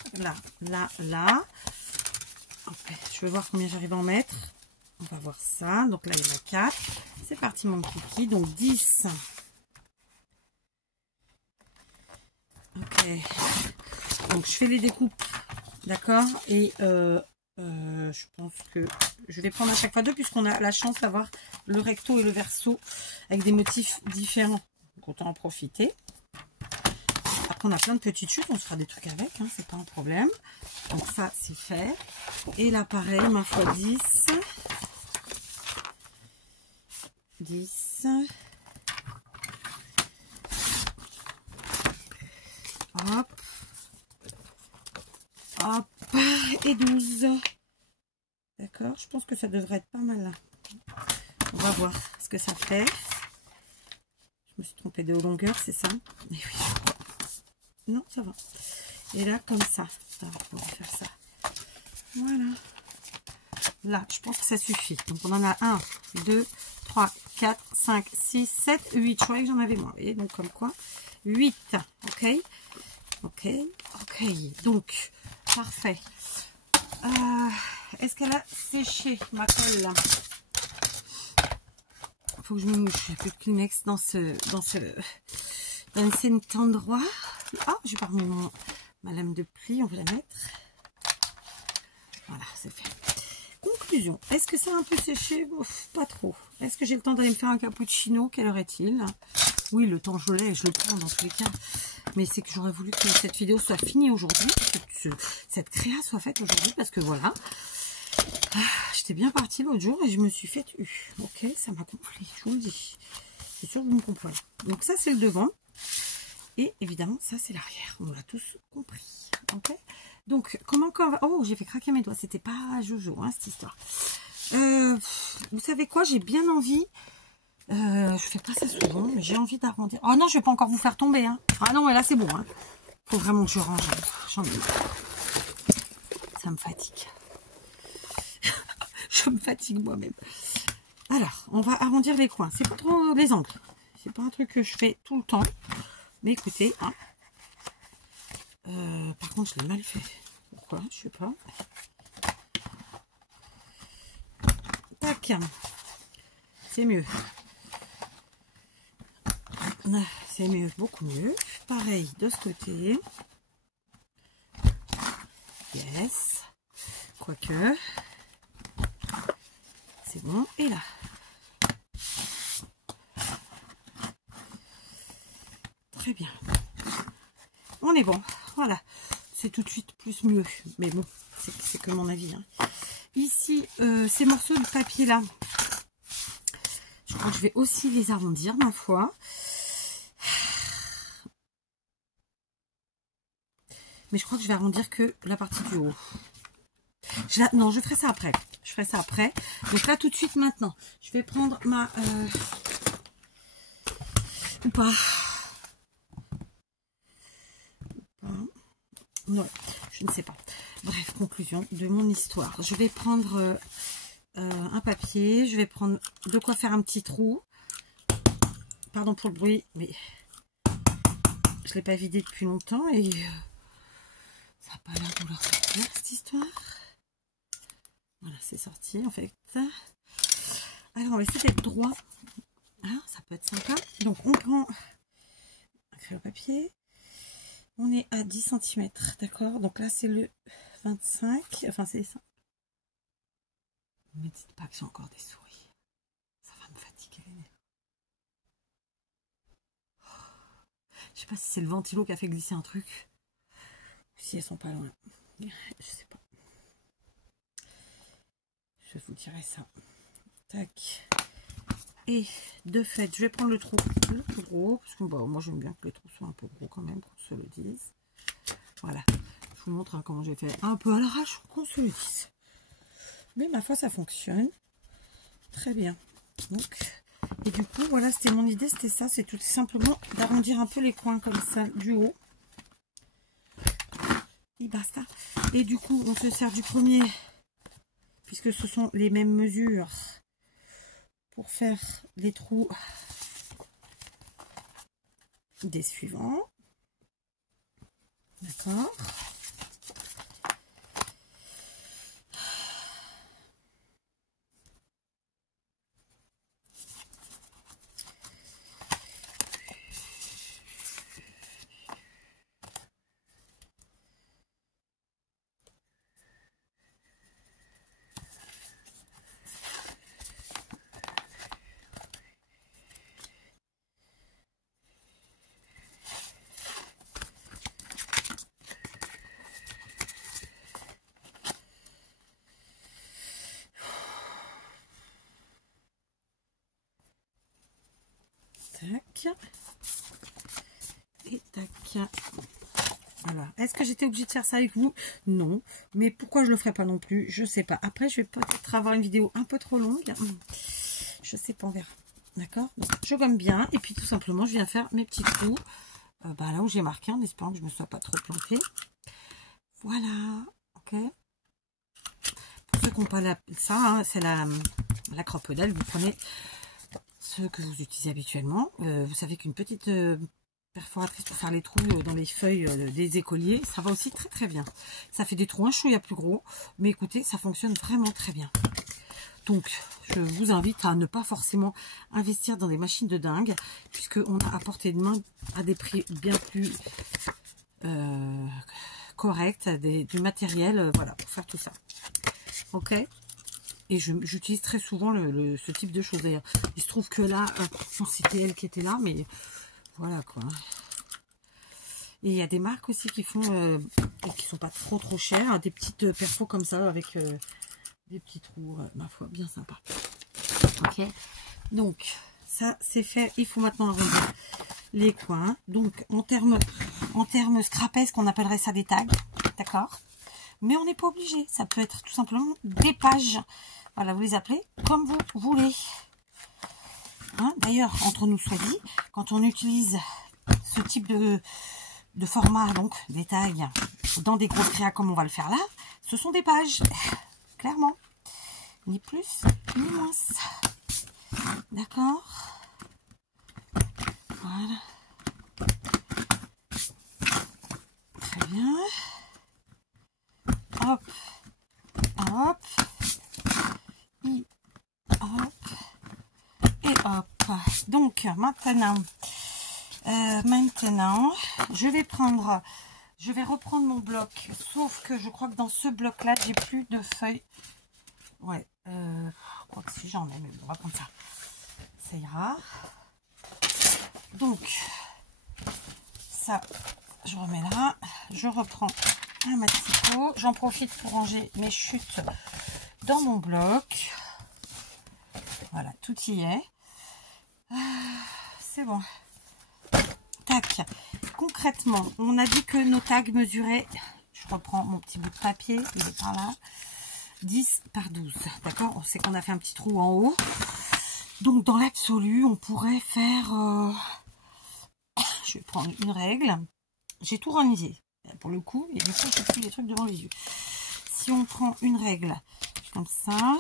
Okay, je vais voir combien j'arrive à en mettre. On va voir ça. Donc là, il y en a 4. C'est parti, mon kiki. Donc 10. Ok. Donc je fais les découpes. D'accord. Et je pense que je vais prendre à chaque fois 2 puisqu'on a la chance d'avoir le recto et le verso avec des motifs différents. Donc autant en profiter. Après, on a plein de petites chutes. On se fera des trucs avec. Hein, c'est pas un problème. Donc ça, c'est fait. Et là, pareil, ma fois 10. 10. Hop. Hop. Et 12. D'accord, je pense que ça devrait être pas mal là. On va voir ce que ça fait. Je me suis trompée de longueur, c'est ça? Mais oui, je crois. Non, ça va. Et là, comme ça. Alors, on va faire ça. Voilà. Là, je pense que ça suffit. Donc, on en a 1, 2, 3, 4, 5, 6, 7, 8. Je croyais que j'en avais moins. Et donc, comme quoi 8. Ok. Ok. Ok. Donc, parfait. Est-ce qu'elle a séché ma colle là? Faut que je me mouche. J'ai plus de Kleenex dans cet endroit. Ah, j'ai pas remis ma lame de pli. On va la mettre. Voilà, c'est fait. Conclusion. Est-ce que ça a un peu séché? Pas trop. Est-ce que j'ai le temps d'aller me faire un cappuccino? Quelle heure est-il? Oui, le temps je l'ai, je le prends dans tous les cas. Mais c'est que j'aurais voulu que cette vidéo soit finie aujourd'hui. Que cette créa soit faite aujourd'hui. Parce que voilà. J'étais bien partie l'autre jour et je me suis fait ok, ça m'a gonflé, je vous le dis. C'est sûr que vous me comprenez. Donc ça, c'est le devant. Et évidemment, ça, c'est l'arrière. On l'a tous compris. Ok. Donc, comment encore... Oh, j'ai fait craquer mes doigts. C'était pas Jojo, hein, cette histoire. Vous savez quoi? J'ai bien envie... je fais pas ça souvent, mais j'ai envie d'arrondir. Oh non, je vais pas encore vous faire tomber. Hein. Ah non, mais là, c'est bon. Hein. Faut vraiment que je range. J'en ai... Ça me fatigue. Je me fatigue moi-même. Alors, on va arrondir les coins. C'est pas trop les angles. C'est pas un truc que je fais tout le temps. Mais écoutez, hein. Par contre, je l'ai mal fait. Pourquoi? Je sais pas. Tac. C'est mieux. C'est mieux, beaucoup mieux. Pareil de ce côté. Yes. Quoique. C'est bon. Et là. Très bien. On est bon. Voilà. c'est tout de suite plus mieux. Mais bon, c'est que mon avis. Hein. Ici, ces morceaux de papier là, je crois que je vais aussi les arrondir, ma foi. Mais je crois que je vais arrondir que la partie du haut. Non, je ferai ça après. Je ferai ça après. Donc là, tout de suite, maintenant, je vais prendre ma... Ou pas. Non, je ne sais pas. Bref, conclusion de mon histoire. Je vais prendre un papier. Je vais prendre de quoi faire un petit trou. Pardon pour le bruit, mais je ne l'ai pas vidé depuis longtemps et ça n'a pas l'air de vouloir sortir cette histoire. Voilà, c'est sorti en fait. Alors, on va essayer d'être droit. Ah, ça peut être sympa. Donc, on prend un crayon papier. On est à 10 cm, d'accord? Donc là, c'est le 25. Enfin, c'est ça. Ne me dites pas que j'ai encore des souris. Ça va me fatiguer les nerfs. Je sais pas si c'est le ventilo qui a fait glisser un truc. Ou si elles sont pas loin. Je sais pas. Je vous dirai ça. Tac. Et de fait, je vais prendre le trou le plus gros. Parce que bah, moi, j'aime bien que les trous soient un peu gros quand même, qu'on se le dise. Voilà. Je vous montre hein, comment j'ai fait un peu à l'arrache, qu'on se le dise. Mais ma foi, ça fonctionne. Très bien. Donc, et du coup, voilà, c'était mon idée, c'était ça. C'est tout simplement d'arrondir un peu les coins comme ça du haut. Et basta. Et du coup, on se sert du premier, puisque ce sont les mêmes mesures, pour faire les trous des suivants. D'accord. Tac. Et tac. Voilà. Est-ce que j'étais obligée de faire ça avec vous? Non. Mais pourquoi je le ferais pas non plus? Je sais pas. Après, je vais peut-être avoir une vidéo un peu trop longue. Je sais pas, on verra. D'accord? Je gomme bien. Et puis, tout simplement, je viens faire mes petits trous. Là où j'ai marqué, en espérant que je ne me sois pas trop plantée. Voilà. Ok. Pour ceux qui n'ont pas ça, hein, c'est la crocodile. Vous prenez ce que vous utilisez habituellement. Vous savez qu'une petite perforatrice pour faire les trous dans les feuilles des écoliers, ça va aussi très très bien. Ça fait des trous un chouïa plus gros, mais écoutez, ça fonctionne vraiment très bien. Donc, je vous invite à ne pas forcément investir dans des machines de dingue, puisqu'on a à portée de main à des prix bien plus corrects, du matériel, voilà, pour faire tout ça. Ok? Et j'utilise très souvent ce type de choses. D'ailleurs, il se trouve que là, c'était elle qui était là, mais voilà quoi. Et il y a des marques aussi qui font, et qui sont pas trop chères, des petites perfos comme ça, avec des petits trous, ma foi, bien sympa. Ok, donc ça c'est fait. Il faut maintenant arrondir les coins. Donc en termes scrapesques, on appellerait ça des tags, d'accord? Mais on n'est pas obligé. Ça peut être tout simplement des pages. Voilà, vous les appelez comme vous voulez. Hein, d'ailleurs, entre nous soit dit, quand on utilise ce type de format, donc des tags, dans des grosses créas comme on va le faire là, ce sont des pages. Clairement. Ni plus, ni moins. D'accord? Voilà. Très bien. Hop. Hop. Hop. Et hop. Donc, maintenant, je vais reprendre mon bloc. Sauf que je crois que dans ce bloc-là, j'ai plus de feuilles. Ouais, je crois que si j'en ai, mais bon, on va prendre ça. Ça ira. Donc, ça, je remets là. Je reprends un Maxico. J'en profite pour ranger mes chutes dans mon bloc. Voilà, tout y est. C'est bon. Tac. Concrètement, on a dit que nos tags mesuraient, je reprends mon petit bout de papier, il est par là, 10 par 12. D'accord? On sait qu'on a fait un petit trou en haut. Donc, dans l'absolu, on pourrait faire... je vais prendre une règle. J'ai tout organisé. Pour le coup, et du coup, j'ai pris les trucs devant les yeux. Si on prend une règle comme ça,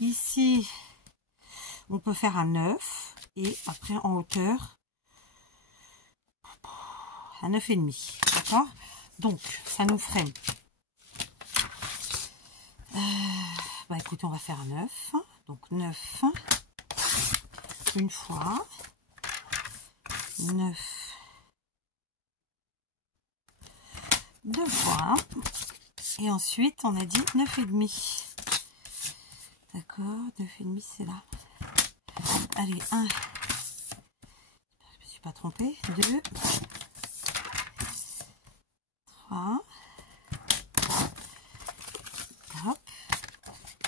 ici, on peut faire un 9. Et après, en hauteur, un 9,5. D'accord? Donc, ça nous ferait... bah écoutez, on va faire un 9. Donc, 9 une fois. 9 deux fois. Et ensuite, on a dit 9,5. D'accord? 9,5, c'est là. Allez, 1. Je me suis pas trompée. 2. 3. Hop.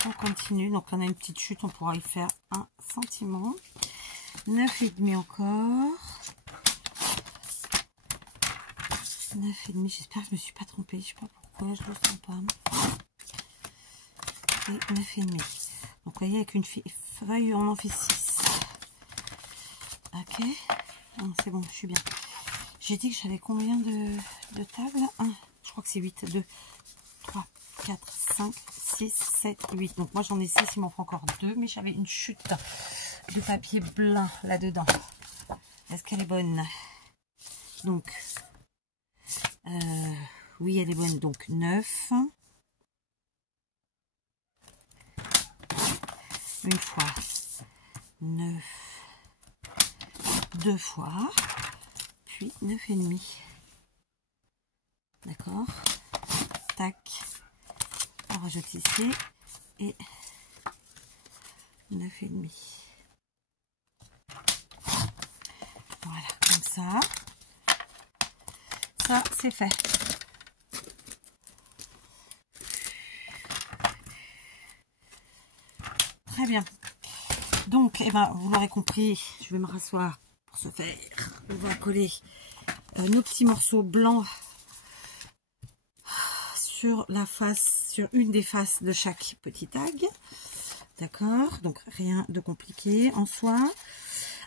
On continue. Donc, on a une petite chute. On pourra y faire 1 centimètre. 9,5 encore. 9,5. J'espère que je me suis pas trompée. Je sais pas pourquoi. Je le sens pas. Et 9,5. Donc, vous voyez, avec une feuille, on en fait 6. Ok. C'est bon, je suis bien. J'ai dit que j'avais combien de tables? 1. Je crois que c'est 8. 2, 3, 4, 5, 6, 7, 8. Donc, moi, j'en ai 6. Il m'en faut encore 2. Mais j'avais une chute de papier blanc là-dedans. Est-ce qu'elle est bonne? Donc, oui, elle est bonne. Donc, 9. Une fois. 9. Deux fois. Puis 9,5. D'accord? Tac. On rajoute ici. Et 9,5. Voilà, comme ça. Ça, c'est fait. Très bien. Donc, eh ben, vous l'aurez compris, je vais me rasseoir pour ce faire. On va coller nos petits morceaux blancs sur la face, sur une des faces de chaque petit tag. D'accord? Donc, rien de compliqué en soi.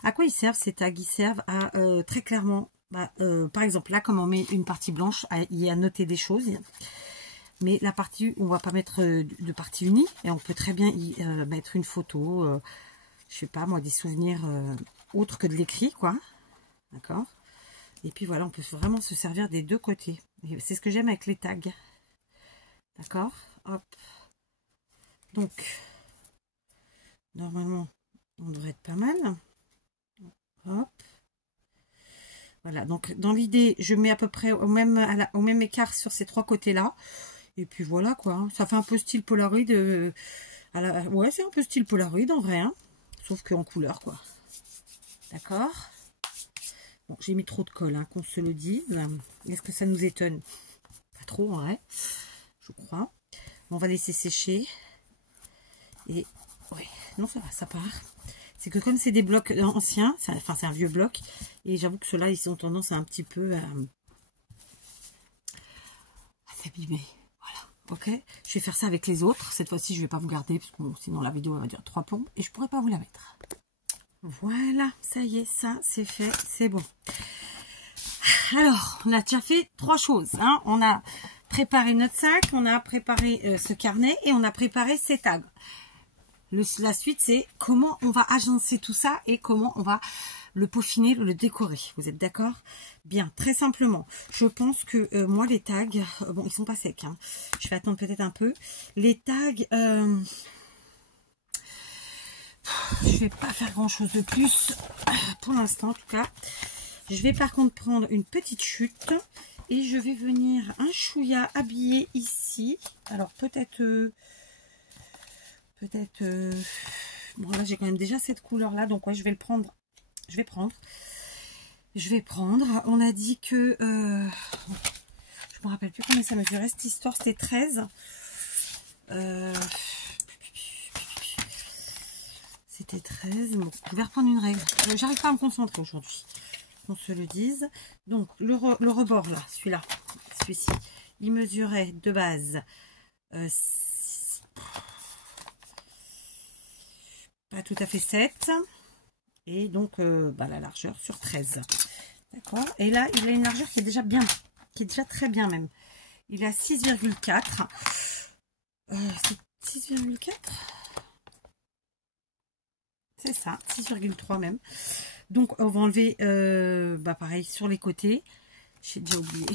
À quoi ils servent ces tags? Ils servent à très clairement, par exemple, là, comme on met une partie blanche, il y a noté des choses. Mais la partie, on va pas mettre de partie unie. Et on peut très bien y mettre une photo, je sais pas moi, des souvenirs autres que de l'écrit, quoi. D'accord? Et puis voilà, on peut vraiment se servir des deux côtés. C'est ce que j'aime avec les tags. D'accord? Hop. Donc, normalement, on devrait être pas mal. Hop. Voilà, donc dans l'idée, je mets à peu près au même écart sur ces trois côtés-là. Et puis voilà, quoi. Ça fait un peu style Polaroid. Ouais, c'est un peu style Polaroid en vrai. Hein. Sauf qu'en couleur, quoi. D'accord? Bon, j'ai mis trop de colle, hein, qu'on se le dise. Est-ce que ça nous étonne? Pas trop, en vrai. Je crois. On va laisser sécher. Et, ouais, non, ça va, ça part. C'est que comme c'est des blocs anciens, enfin, c'est un vieux bloc. Et j'avoue que ceux-là, ils ont tendance à un petit peu à s'abîmer. Voilà, ok? Je vais faire ça avec les autres. Cette fois-ci, je ne vais pas vous garder, parce que bon, sinon la vidéo va durer 3 plombs. Et je ne pourrai pas vous la mettre. Voilà, ça y est, ça, c'est fait, c'est bon. Alors, on a déjà fait 3 choses. Hein. On a préparé notre sac, on a préparé ce carnet et on a préparé ces tags. La suite, c'est comment on va agencer tout ça et comment on va le peaufiner, le décorer. Vous êtes d'accord? Bien, très simplement. Je pense que moi, les tags, bon, ils sont pas secs. Hein. Je vais attendre peut-être un peu. Les tags, je vais pas faire grand-chose de plus pour l'instant, en tout cas. Je vais par contre prendre une petite chute et je vais venir un chouïa habiller ici. Alors, peut-être... bon là j'ai quand même déjà cette couleur là, donc ouais, je vais le prendre. Je vais prendre. On a dit que je me rappelle plus combien ça mesurait cette histoire, c'était 13. C'était 13. Bon, je vais reprendre une règle. J'arrive pas à me concentrer aujourd'hui, qu'on se le dise. Donc, le rebord, là, celui-ci, il mesurait de base pas tout à fait 7. Et donc, la largeur sur 13. D'accord. Et là, il a une largeur qui est déjà bien, qui est déjà très bien même. Il a 6,4. C'est 6,4. C'est ça, 6,3 même. Donc, on va enlever, pareil, sur les côtés. J'ai déjà oublié.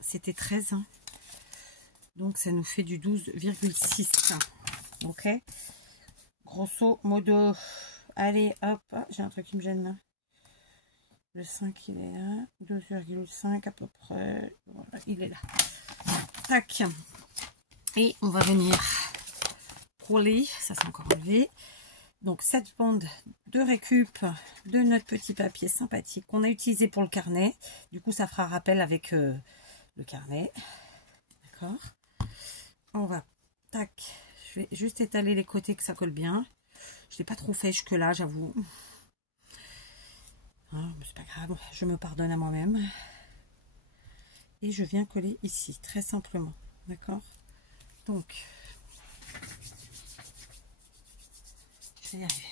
C'était 13. Hein. Donc, ça nous fait du 12,6. Ok. Grosso modo. Allez, hop. J'ai un truc qui me gêne là. Le 5, il est là. 12,5 à peu près. Voilà, il est là. Tac. Et on va venir rouler. Ça, c'est encore enlevé. Donc, cette bande de récup de notre petit papier sympathique qu'on a utilisé pour le carnet. Du coup, ça fera rappel avec le carnet. D'accord. On va, tac, je vais juste étaler les côtés que ça colle bien. Je ne l'ai pas trop fait jusque-là, j'avoue. Hein, c'est pas grave, je me pardonne à moi-même. Et je viens coller ici, très simplement. D'accord. Donc, je vais y arriver.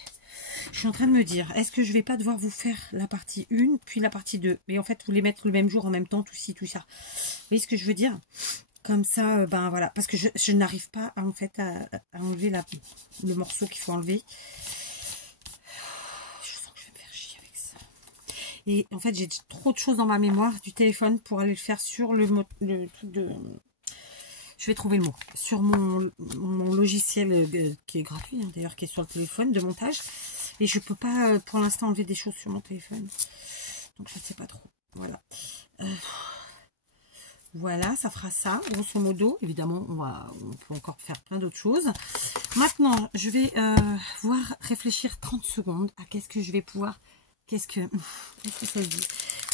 Je suis en train de me dire, est-ce que je vais pas devoir vous faire la partie 1, puis la partie 2? Mais en fait, vous les mettre le même jour en même temps, tout ci, tout ça. Vous voyez ce que je veux dire? Comme ça, voilà. Parce que je n'arrive pas, en fait, à enlever le morceau qu'il faut enlever. Je sens que je vais me faire chier avec ça. Et en fait, j'ai trop de choses dans ma mémoire du téléphone pour aller le faire sur le truc de... Je vais trouver le mot. Sur mon logiciel qui est gratuit, hein, d'ailleurs, qui est sur le téléphone de montage. Et je peux pas, pour l'instant, enlever des choses sur mon téléphone. Donc, je ne sais pas trop. Voilà. Voilà, ça fera ça, grosso modo. Évidemment, on peut encore faire plein d'autres choses. Maintenant, je vais réfléchir 30 secondes à qu'est-ce que je vais pouvoir... Qu'est-ce que ça dit?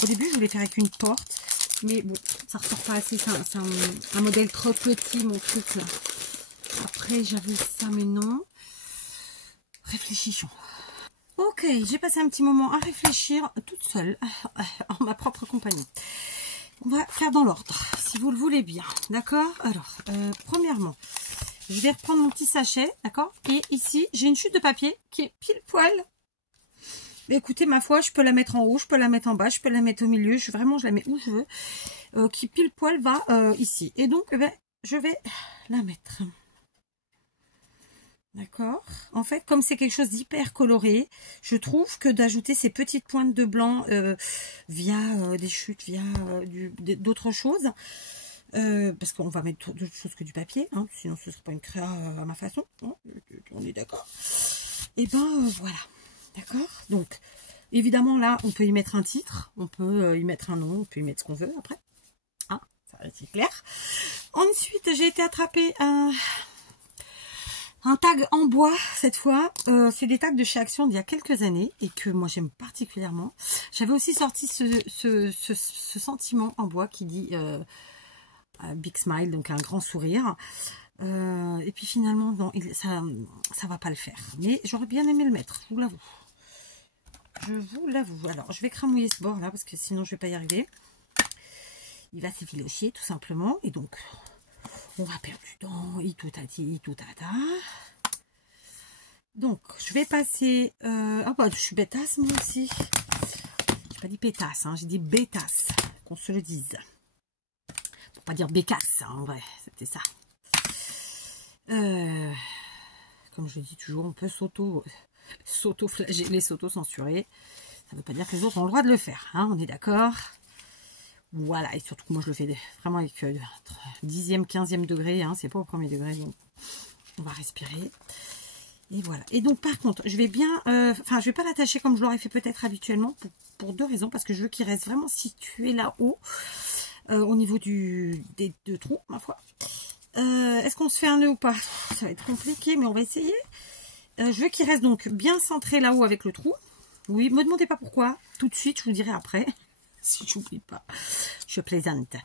Au début, je voulais faire avec une porte. Mais bon, ça ressort pas assez. C'est un modèle trop petit, mon truc. Là. Après, j'avais ça, mais non. Réfléchissons. Ok, j'ai passé un petit moment à réfléchir toute seule, en ma propre compagnie. On va faire dans l'ordre, si vous le voulez bien. D'accord? Alors, premièrement, je vais reprendre mon petit sachet. D'accord? Et ici, j'ai une chute de papier qui est pile poil. Mais écoutez, ma foi, je peux la mettre en haut, je peux la mettre en bas, je peux la mettre au milieu. Je la mets où je veux. Qui pile poil va ici. Et donc, je vais la mettre. D'accord. En fait, comme c'est quelque chose d'hyper coloré, je trouve que d'ajouter ces petites pointes de blanc via des chutes, via d'autres choses, parce qu'on va mettre d'autres choses que du papier, hein, sinon ce ne serait pas une créa à ma façon. Hein, on est d'accord. Et voilà. D'accord. Donc, évidemment, là, on peut y mettre un titre, on peut y mettre un nom, on peut y mettre ce qu'on veut après. Hein, ça va être clair. Ensuite, j'ai été attraper un tag en bois, cette fois. C'est des tags de chez Action d'il y a quelques années et que moi j'aime particulièrement. J'avais aussi sorti ce sentiment en bois qui dit Big Smile, donc un grand sourire. Et puis finalement, non, ça va pas le faire. Mais j'aurais bien aimé le mettre, je vous l'avoue. Je vous l'avoue. Alors, je vais cramouiller ce bord là parce que sinon je vais pas y arriver. Il va s'effilocher tout simplement. Et donc... on va perdre du temps, Donc, je vais passer... je suis bêtasse, moi aussi. J'ai pas dit pétasse, hein, j'ai dit bêtasse, qu'on se le dise. Pour pas dire bécasse, hein, en vrai, c'était ça. Comme je dis toujours, on peut s'auto-flageller, s'auto-censurer. Ça veut pas dire que les autres ont le droit de le faire, hein, on est d'accord? Voilà, et surtout que moi je le fais vraiment avec 10e, 15e degré, hein, c'est pas au premier degré, donc on va respirer. Et voilà. Et donc par contre, je vais bien, je vais pas l'attacher comme je l'aurais fait peut-être habituellement, pour deux raisons, parce que je veux qu'il reste vraiment situé là-haut, au niveau des deux trous, ma foi. Est-ce qu'on se fait un nœud ou pas? Ça va être compliqué, mais on va essayer. Je veux qu'il reste donc bien centré là-haut avec le trou. Oui, me demandez pas pourquoi, tout de suite, je vous dirai après. Si j'oublie pas, je plaisante.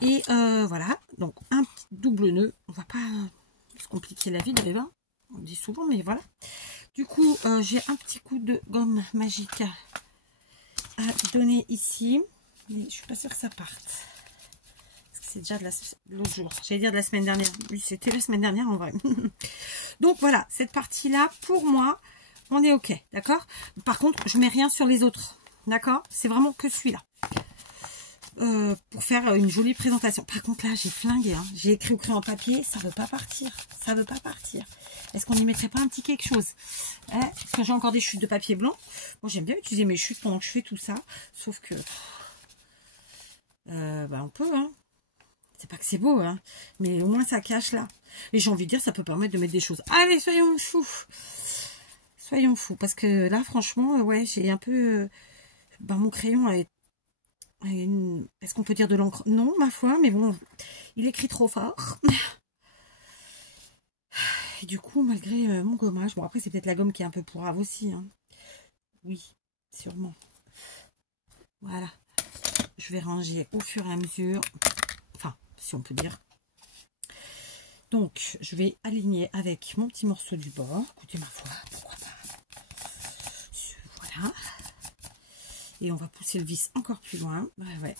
Et voilà, donc un petit double nœud. On va pas se compliquer la vie, Eva. On le dit souvent, mais voilà. Du coup, j'ai un petit coup de gomme magique à donner ici. Mais je suis pas sûre que ça parte. Parce que c'est déjà de l'autre jour. J'allais dire de la semaine dernière. Oui, c'était la semaine dernière en vrai. Donc voilà, cette partie-là, pour moi, on est OK. D'accord? Par contre, je mets rien sur les autres. D'accord? C'est vraiment que celui-là. Pour faire une jolie présentation. Par contre, là, j'ai flingué. Hein. J'ai écrit au crayon papier. Ça veut pas partir. Ça veut pas partir. Est-ce qu'on n'y mettrait pas un petit quelque chose, hein? Parce que j'ai encore des chutes de papier blanc. Moi, j'aime bien utiliser mes chutes pendant que je fais tout ça. Sauf que... on peut, hein. C'est pas que c'est beau, hein. Mais au moins, ça cache là. Et j'ai envie de dire, ça peut permettre de mettre des choses. Allez, soyons fous. Soyons fous. Parce que là, franchement, ouais, j'ai un peu... mon crayon est... Est-ce qu'on peut dire de l'encre? Non, ma foi, mais bon, il écrit trop fort. Et du coup, malgré mon gommage, bon après c'est peut-être la gomme qui est un peu pourrave aussi. Hein. Oui, sûrement. Voilà. Je vais ranger au fur et à mesure. Enfin, si on peut dire. Donc, je vais aligner avec mon petit morceau du bord. Écoutez, ma foi, pourquoi pas. Voilà. Et on va pousser le vis encore plus loin. Ouais.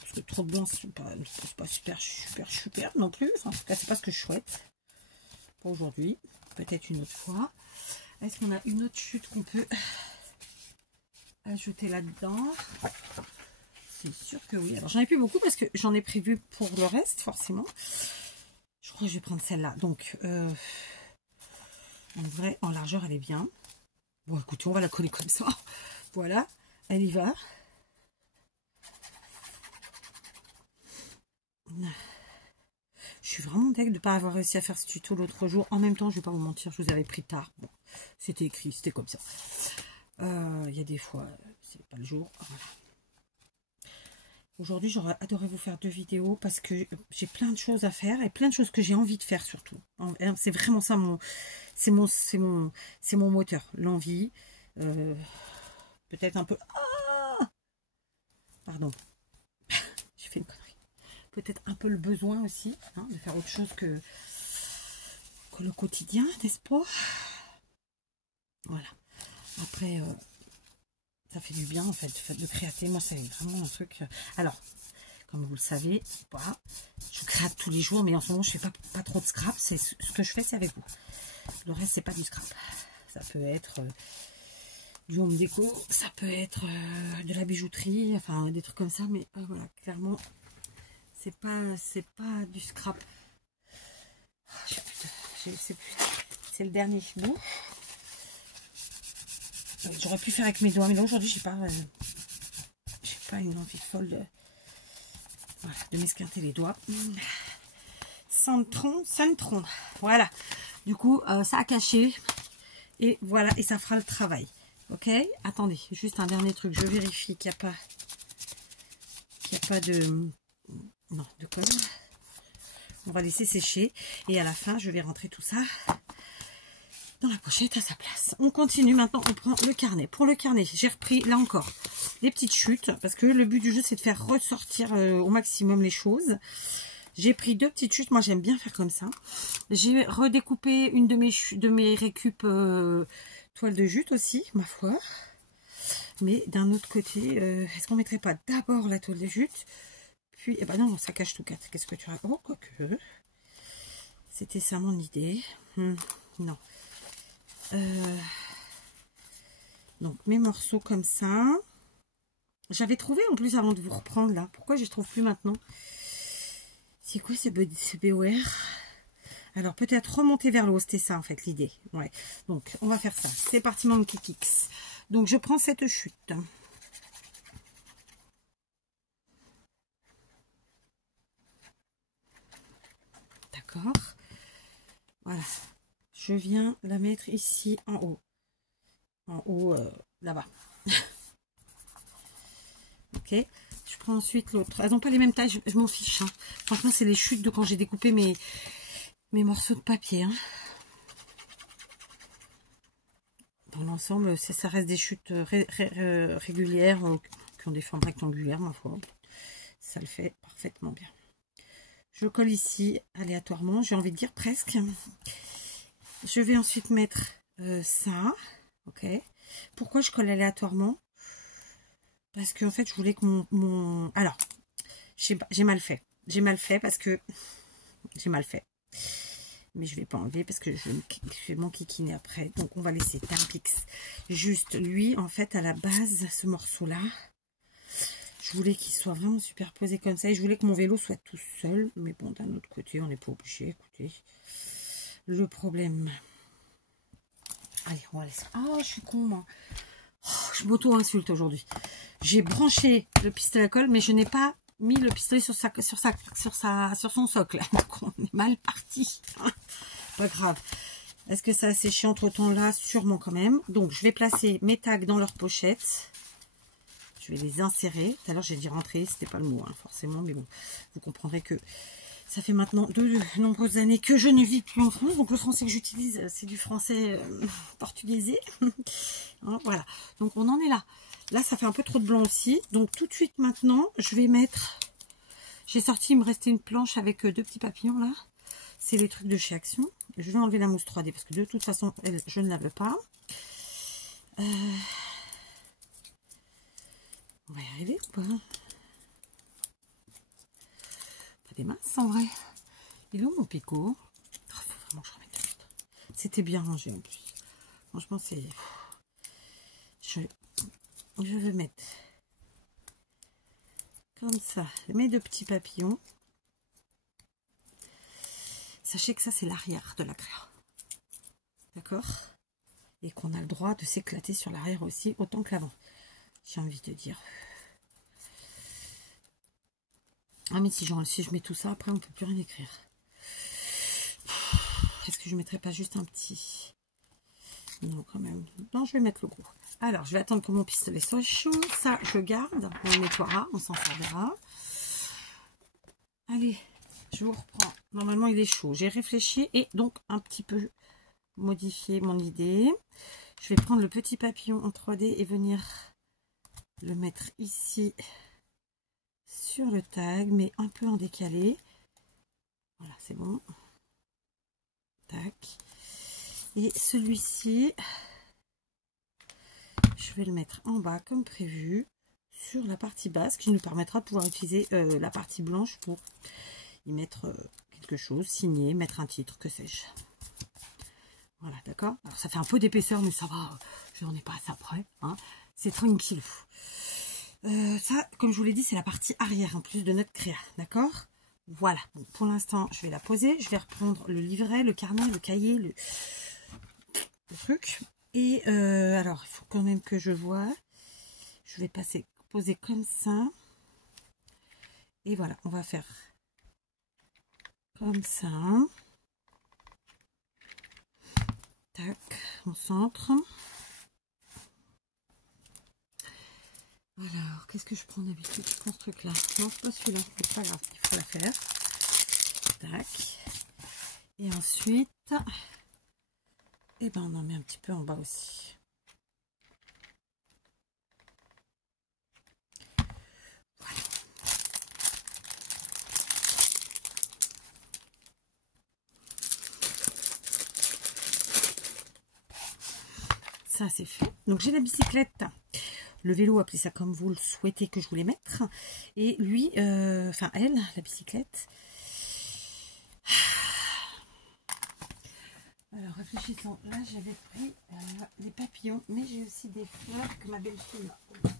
Parce que trop de blanc, c'est pas super non plus. Enfin, en tout cas, c'est pas ce que je souhaite. Pas aujourd'hui. Peut-être une autre fois. Est-ce qu'on a une autre chute qu'on peut ajouter là-dedans? C'est sûr que oui. Alors, j'en ai plus beaucoup parce que j'en ai prévu pour le reste, forcément. Je crois que je vais prendre celle-là. Donc, en vrai, en largeur, elle est bien. Bon, écoutez, on va la coller comme ça. Voilà, elle y va. Je suis vraiment deg de ne pas avoir réussi à faire ce tuto l'autre jour. En même temps, je ne vais pas vous mentir, je vous avais pris tard. Bon, c'était écrit, c'était comme ça. Il y a des fois, c'est pas le jour. Voilà. Aujourd'hui, j'aurais adoré vous faire 2 vidéos parce que j'ai plein de choses à faire et plein de choses que j'ai envie de faire surtout. C'est vraiment ça c'est mon moteur, l'envie. Peut-être un peu... Ah, pardon. J'ai fait une connerie. Peut-être un peu le besoin aussi, hein, de faire autre chose que le quotidien, n'est-ce pas? Voilà. Après, ça fait du bien, en fait, de créater. Moi, c'est vraiment un truc... Alors, comme vous le savez, voilà, je crade tous les jours, mais en ce moment, je fais pas trop de scrap. C'est ce que je fais, c'est avec vous. Le reste, c'est pas du scrap. Ça peut être du home déco, ça peut être de la bijouterie, enfin, des trucs comme ça, mais voilà, clairement... C'est pas du scrap. C'est le dernier bout. J'aurais pu faire avec mes doigts, mais là aujourd'hui j'ai pas une envie folle de m'esquinter les doigts. Centron. Voilà. Du coup, ça a caché. Et voilà, et ça fera le travail. Ok. Attendez, juste un dernier truc. Je vérifie qu'il n'y a pas de... Non, de colle. On va laisser sécher. Et à la fin, je vais rentrer tout ça dans la pochette à sa place. On continue maintenant. On prend le carnet. Pour le carnet, j'ai repris, là encore, les petites chutes. Parce que le but du jeu, c'est de faire ressortir au maximum les choses. J'ai pris 2 petites chutes. Moi, j'aime bien faire comme ça. J'ai redécoupé une de mes récup toile de jute aussi, ma foi. Mais d'un autre côté, est-ce qu'on mettrait pas d'abord la toile de jute? Puis, eh ben non, ça cache tout. Qu'est-ce que tu as? Oh, quoique. C'était ça mon idée. Non. Donc, mes morceaux comme ça. J'avais trouvé en plus avant de vous reprendre là. Pourquoi je ne trouve plus maintenant? C'est quoi ce BOR? Alors, peut-être remonter vers le haut. C'était ça en fait l'idée. Ouais. Donc, on va faire ça. C'est parti, mon Kikix. Donc, je prends cette chute. D'accord. Voilà. Je viens la mettre ici en haut. En haut, là-bas. Ok. Je prends ensuite l'autre. Elles n'ont pas les mêmes tailles, je m'en fiche. Hein. Franchement, c'est les chutes de quand j'ai découpé mes morceaux de papier. Hein. Dans l'ensemble, ça reste des chutes régulières qui ont des formes rectangulaires, ma foi. ça le fait parfaitement bien. Je colle ici aléatoirement, j'ai envie de dire presque. Je vais ensuite mettre ça, ok. Pourquoi je colle aléatoirement? Parce que en fait, je voulais que mon... Alors, j'ai mal fait. J'ai mal fait parce que... J'ai mal fait. Mais je vais pas enlever parce que je vais m'enquiquiner après. Donc, on va laisser Tempix. Juste, lui, en fait, à la base, ce morceau-là, je voulais qu'il soit vraiment superposé comme ça. Et je voulais que mon vélo soit tout seul. Mais bon, d'un autre côté, on n'est pas obligé. Écoutez, le problème... Allez, on va laisser... Oh, je suis con, moi. Oh, je m'auto-insulte aujourd'hui. J'ai branché le pistolet à colle, mais je n'ai pas mis le pistolet sur son socle. Donc on est mal parti. Pas grave. Est-ce que ça a séché entre temps là? Sûrement quand même. Donc je vais placer mes tags dans leur pochette. Je vais les insérer. Tout à l'heure j'ai dit rentrer, c'était pas le mot, hein, forcément, mais bon, vous comprendrez que ça fait maintenant de nombreuses années que je ne vis plus en France. Donc le français que j'utilise, c'est du français portugaisé. Hein, voilà. Donc on en est là. Là, ça fait un peu trop de blanc aussi. Donc tout de suite maintenant, je vais mettre... J'ai sorti, il me restait une planche avec 2 petits papillons là. C'est les trucs de chez Action. Je vais enlever la mousse 3D parce que de toute façon, elle, je ne la veux pas. On va y arriver ou pas? Pas des masses en vrai. Il est où mon picot? Faut vraiment que je remette l'autre. C'était bien rangé en plus. Franchement, c'est... Je vais mettre comme ça mes 2 petits papillons. Sachez que ça, c'est l'arrière de la créa. D'accord? Et qu'on a le droit de s'éclater sur l'arrière aussi, autant que l'avant. J'ai envie de dire. Ah, mais si je mets tout ça, après, on ne peut plus rien écrire. Est-ce que je ne mettrais pas juste un petit... Non, quand même. Non, je vais mettre le gros. Alors, je vais attendre que mon pistolet soit chaud. Ça, je garde. On le nettoiera. On s'en servira. Allez, je vous reprends. Normalement, il est chaud. J'ai réfléchi et donc un petit peu modifié mon idée. Je vais prendre le petit papillon en 3D et venir le mettre ici sur le tag, mais un peu en décalé. Voilà, c'est bon. Tac. Et celui-ci, je vais le mettre en bas comme prévu sur la partie basse qui nous permettra de pouvoir utiliser la partie blanche pour y mettre quelque chose, signer, mettre un titre, que sais-je. Voilà, d'accord. Alors ça fait un peu d'épaisseur, mais ça va, on n'est pas à ça près. Hein. C'est tranquille. Ça, comme je vous l'ai dit, c'est la partie arrière en plus de notre créa, d'accord. Voilà, bon, pour l'instant, je vais la poser. Je vais reprendre le livret, le carnet, le cahier, le truc. Et alors, il faut quand même que je vois. Je vais poser comme ça. Et voilà, on va faire comme ça. Tac, on centre. Alors, qu'est-ce que je prends d'habitude? Je prends ce truc-là. Non, c'est pas celui-là, c'est pas grave, il faut la faire. Tac. Et ensuite, eh ben, on en met un petit peu en bas aussi. Voilà. Ça, c'est fait. Donc, j'ai la bicyclette. Le vélo, appelez ça comme vous le souhaitez que je vous les mette. Et lui, enfin elle, la bicyclette. Alors réfléchissons. Là, j'avais pris des papillons, mais j'ai aussi des fleurs que ma belle-fille m'a offert.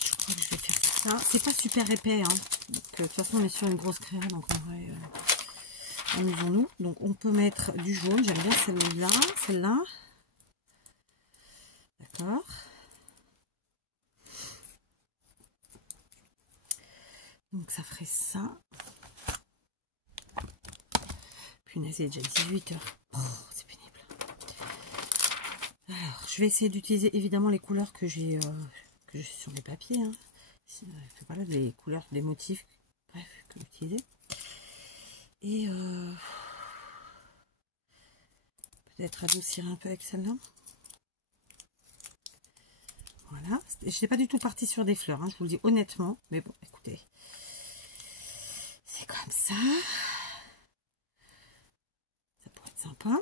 Je crois que je vais faire ça. C'est pas super épais, hein. Donc, de toute façon, on est sur une grosse créa, donc en vrai... amusons-nous. Donc on peut mettre du jaune, j'aime bien celle-là, d'accord. Donc ça ferait ça. Punaise, il est déjà 18 h. Oh, c'est pénible. Alors, je vais essayer d'utiliser évidemment les couleurs que j'ai sur les papiers. Hein. Voilà, les couleurs, les motifs, bref, que j'utilise. Et peut-être adoucir un peu avec celle-là. Voilà, je n'étais pas du tout partie sur des fleurs, hein, je vous le dis honnêtement, mais bon, écoutez, c'est comme ça. Ça pourrait être sympa.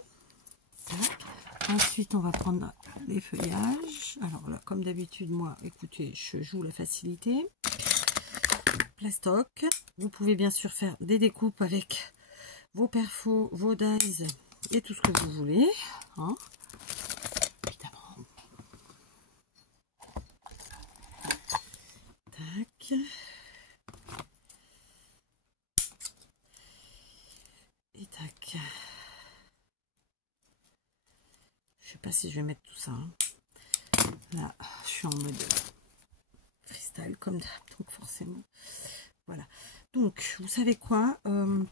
Tac. Ensuite, on va prendre les feuillages. Alors là, comme d'habitude, moi, écoutez, je joue la facilité. Plastoc. Vous pouvez bien sûr faire des découpes avec vos perfos, vos dies et tout ce que vous voulez. Hein. Évidemment. Tac. Et tac. Je sais pas si je vais mettre tout ça. Hein. Là, je suis en mode freestyle comme d'hab, donc forcément. Voilà. Donc, vous savez quoi, je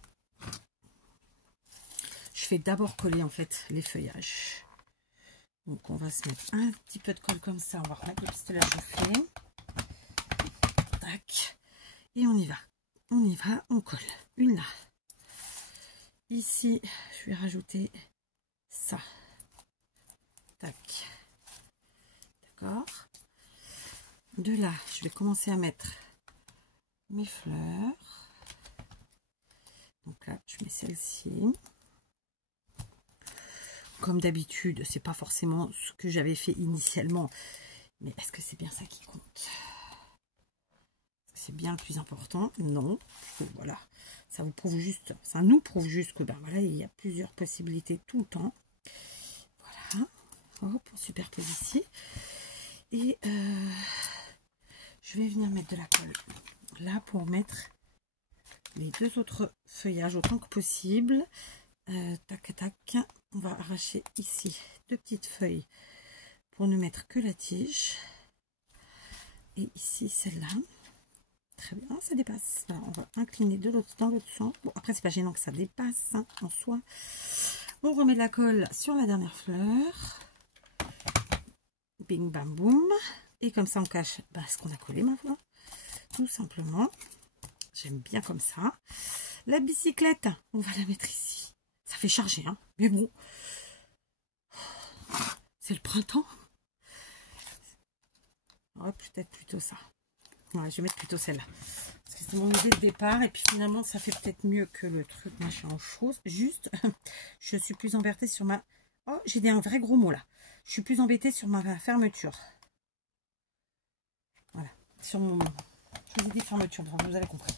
fais d'abord coller en fait les feuillages. Donc, on va se mettre un petit peu de colle comme ça. On va remettre le pistolet à chauffer. Tac. Et on y va. On y va. On colle. Une là. Ici, je vais rajouter ça. Tac. D'accord. De là, je vais commencer à mettre mes fleurs. Donc là, je mets celle-ci. Comme d'habitude, c'est pas forcément ce que j'avais fait initialement. Mais est-ce que c'est bien ça qui compte? C'est bien le plus important? Non. Voilà. Ça vous prouve juste, ça nous prouve juste que ben voilà, il y a plusieurs possibilités tout le temps. Voilà. Hop, on superpose ici. Et je vais venir mettre de la colle là pour mettre les deux autres feuillages autant que possible. Tac, tac. On va arracher ici deux petites feuilles pour ne mettre que la tige. Et ici, celle-là. Très bien, ça dépasse. Alors, on va incliner de l'autre dans l'autre sens. Bon, après, c'est pas gênant que ça dépasse hein, en soi. On remet de la colle sur la dernière fleur. Bing, bam, boum. Et comme ça, on cache ce qu'on a collé, ma foi. Tout simplement. J'aime bien comme ça. La bicyclette, on va la mettre ici. Ça fait charger, hein. Mais bon. C'est le printemps. Ouais, peut-être plutôt ça. Ouais, je vais mettre plutôt celle-là. Parce que c'est mon idée de départ. Et puis finalement, ça fait peut-être mieux que le truc machin en chose. Juste, je suis plus embêtée sur ma... Oh, j'ai dit un vrai gros mot là. Je suis plus embêtée sur ma fermeture. Voilà. Sur mon... Je vous ai dit fermeture, vous avez compris.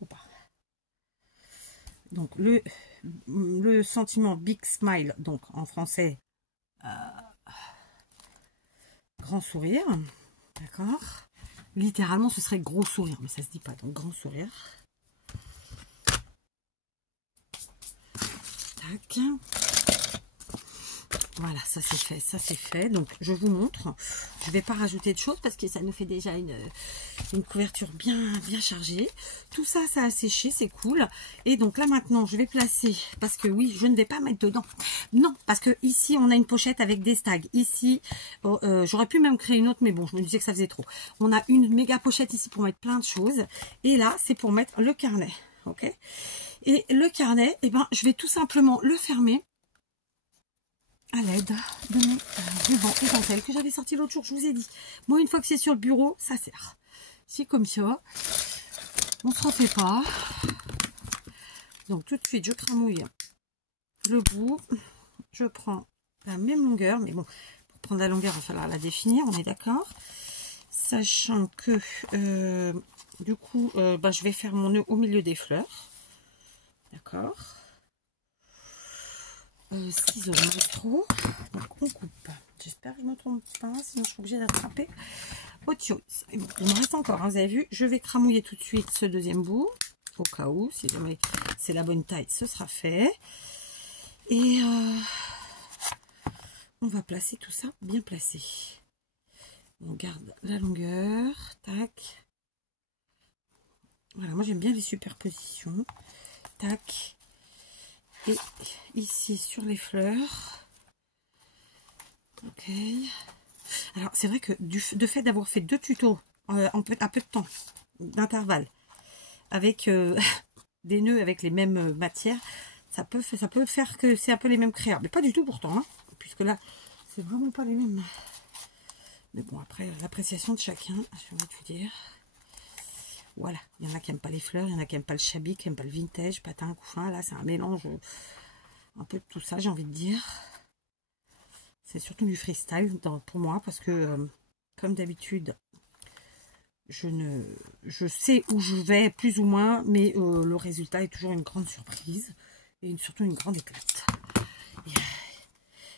Ou pas. Donc, le sentiment Big Smile, donc en français, grand sourire. D'accord. Littéralement, ce serait gros sourire, mais ça se dit pas, donc grand sourire. Tac. Voilà, ça c'est fait, ça c'est fait. Donc, je vous montre. Je vais pas rajouter de choses parce que ça nous fait déjà une couverture bien chargée. Tout ça, ça a séché, c'est cool. Et donc là maintenant, je vais placer, parce que oui, je ne vais pas mettre dedans. Non, parce que ici, on a une pochette avec des stags. Ici, j'aurais pu même créer une autre, mais bon, je me disais que ça faisait trop. On a une méga pochette ici pour mettre plein de choses. Et là, c'est pour mettre le carnet. Ok. Et le carnet, eh ben, je vais tout simplement le fermer à l'aide de mes rubans et dentelles que j'avais sorti l'autre jour. Je vous ai dit, moi une fois que c'est sur le bureau, ça sert. C'est comme ça, on se refait pas. Donc tout de suite, je cramouille le bout. Je prends la même longueur, mais bon, pour prendre la longueur, il va falloir la définir, on est d'accord. Sachant que du coup, je vais faire mon nœud au milieu des fleurs. D'accord. Ciseaux maestro. Donc on coupe. J'espère que je ne me trompe pas, sinon je suis obligée d'attraper autre chose. Et bon, il me reste encore, hein, vous avez vu, je vais cramouiller tout de suite ce deuxième bout, au cas où, si jamais c'est la bonne taille, ce sera fait. Et on va placer tout ça bien placé. On garde la longueur, tac. Voilà, moi j'aime bien les superpositions. Tac. Et ici sur les fleurs. Ok. Alors c'est vrai que de fait d'avoir fait deux tutos à peu de temps d'intervalle avec des nœuds avec les mêmes matières, ça peut faire que c'est un peu les mêmes créas. Mais pas du tout pourtant, hein, puisque là, c'est vraiment pas les mêmes. Mais bon, après, l'appréciation de chacun, j'ai envie de vous dire. Voilà, il y en a qui n'aiment pas les fleurs, il y en a qui n'aiment pas le shabby, qui n'aiment pas le vintage, patin, couffin. Là, c'est un mélange un peu de tout ça, j'ai envie de dire. C'est surtout du freestyle pour moi, parce que, comme d'habitude, je sais où je vais, plus ou moins, mais le résultat est toujours une grande surprise, et surtout une grande éclate.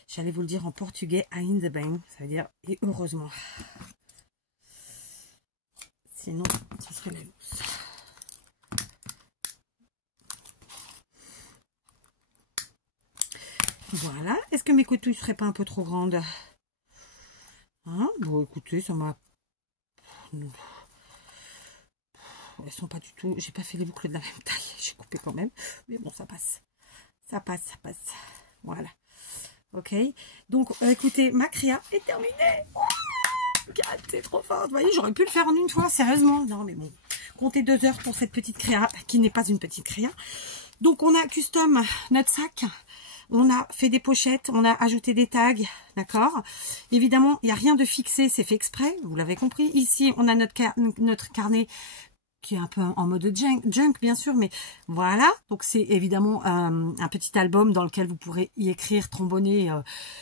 J'allais vous le dire en portugais, ainda bem, ça veut dire et heureusement. Sinon, ce serait la loose. Voilà. Est-ce que mes cotouilles ne seraient pas un peu trop grandes? Hein? Bon, écoutez, ça m'a... Elles sont pas du tout... J'ai pas fait les boucles de la même taille. J'ai coupé quand même. Mais bon, ça passe. Ça passe, ça passe. Voilà. Ok. Donc, écoutez, ma créa est terminée. Oh, c'est trop fort. Vous voyez, j'aurais pu le faire en une fois, sérieusement. Non, mais bon. Comptez 2 heures pour cette petite créa, qui n'est pas une petite créa. Donc, on a custom notre sac. On a fait des pochettes, on a ajouté des tags, d'accord. Évidemment, il n'y a rien de fixé, c'est fait exprès, vous l'avez compris. Ici, on a notre carnet qui est un peu en mode junk bien sûr, mais voilà. Donc, c'est évidemment un petit album dans lequel vous pourrez y écrire, trombonner,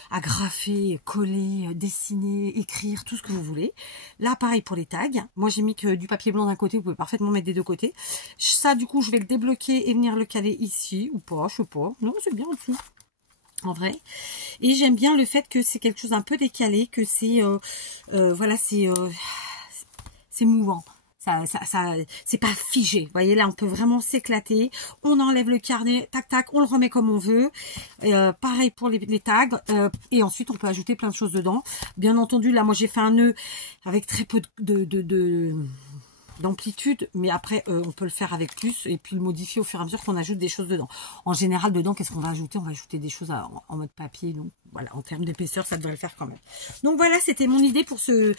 agrafer, coller, dessiner, écrire, tout ce que vous voulez. Là, pareil pour les tags. Moi, j'ai mis que du papier blanc d'un côté, vous pouvez parfaitement mettre des deux côtés. Ça, du coup, je vais le débloquer et venir le caler ici, ou pas, je sais pas. Non, c'est bien en dessous. En vrai, et j'aime bien le fait que c'est quelque chose un peu décalé, que c'est voilà, c'est mouvant, ça c'est pas figé. Vous voyez, là on peut vraiment s'éclater. On enlève le carnet, tac tac, on le remet comme on veut. Pareil pour les tags, et ensuite on peut ajouter plein de choses dedans. Bien entendu, là moi j'ai fait un nœud avec très peu d'amplitude, mais après on peut le faire avec plus et puis le modifier au fur et à mesure qu'on ajoute des choses dedans. En général, dedans, qu'est-ce qu'on va ajouter? On va ajouter des choses en mode papier, donc voilà, en termes d'épaisseur, ça devrait le faire quand même. Donc voilà, c'était mon idée pour ce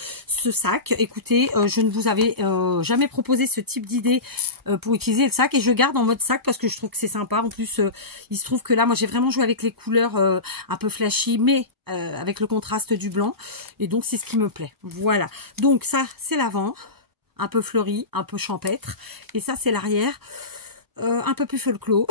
sac. Écoutez, je ne vous avais jamais proposé ce type d'idée pour utiliser le sac, et je garde en mode sac parce que je trouve que c'est sympa. En plus, il se trouve que là, moi j'ai vraiment joué avec les couleurs un peu flashy, mais avec le contraste du blanc, et donc c'est ce qui me plaît. Voilà, donc ça c'est l'avant, un peu fleuri, un peu champêtre. Et ça, c'est l'arrière, un peu plus folklore.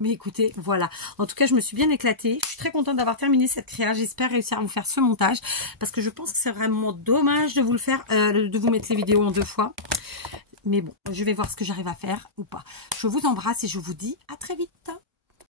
Mais écoutez, voilà. En tout cas, je me suis bien éclatée. Je suis très contente d'avoir terminé cette créa. J'espère réussir à vous faire ce montage, parce que je pense que c'est vraiment dommage de vous le faire, de vous mettre les vidéos en 2 fois. Mais bon, je vais voir ce que j'arrive à faire ou pas. Je vous embrasse et je vous dis à très vite.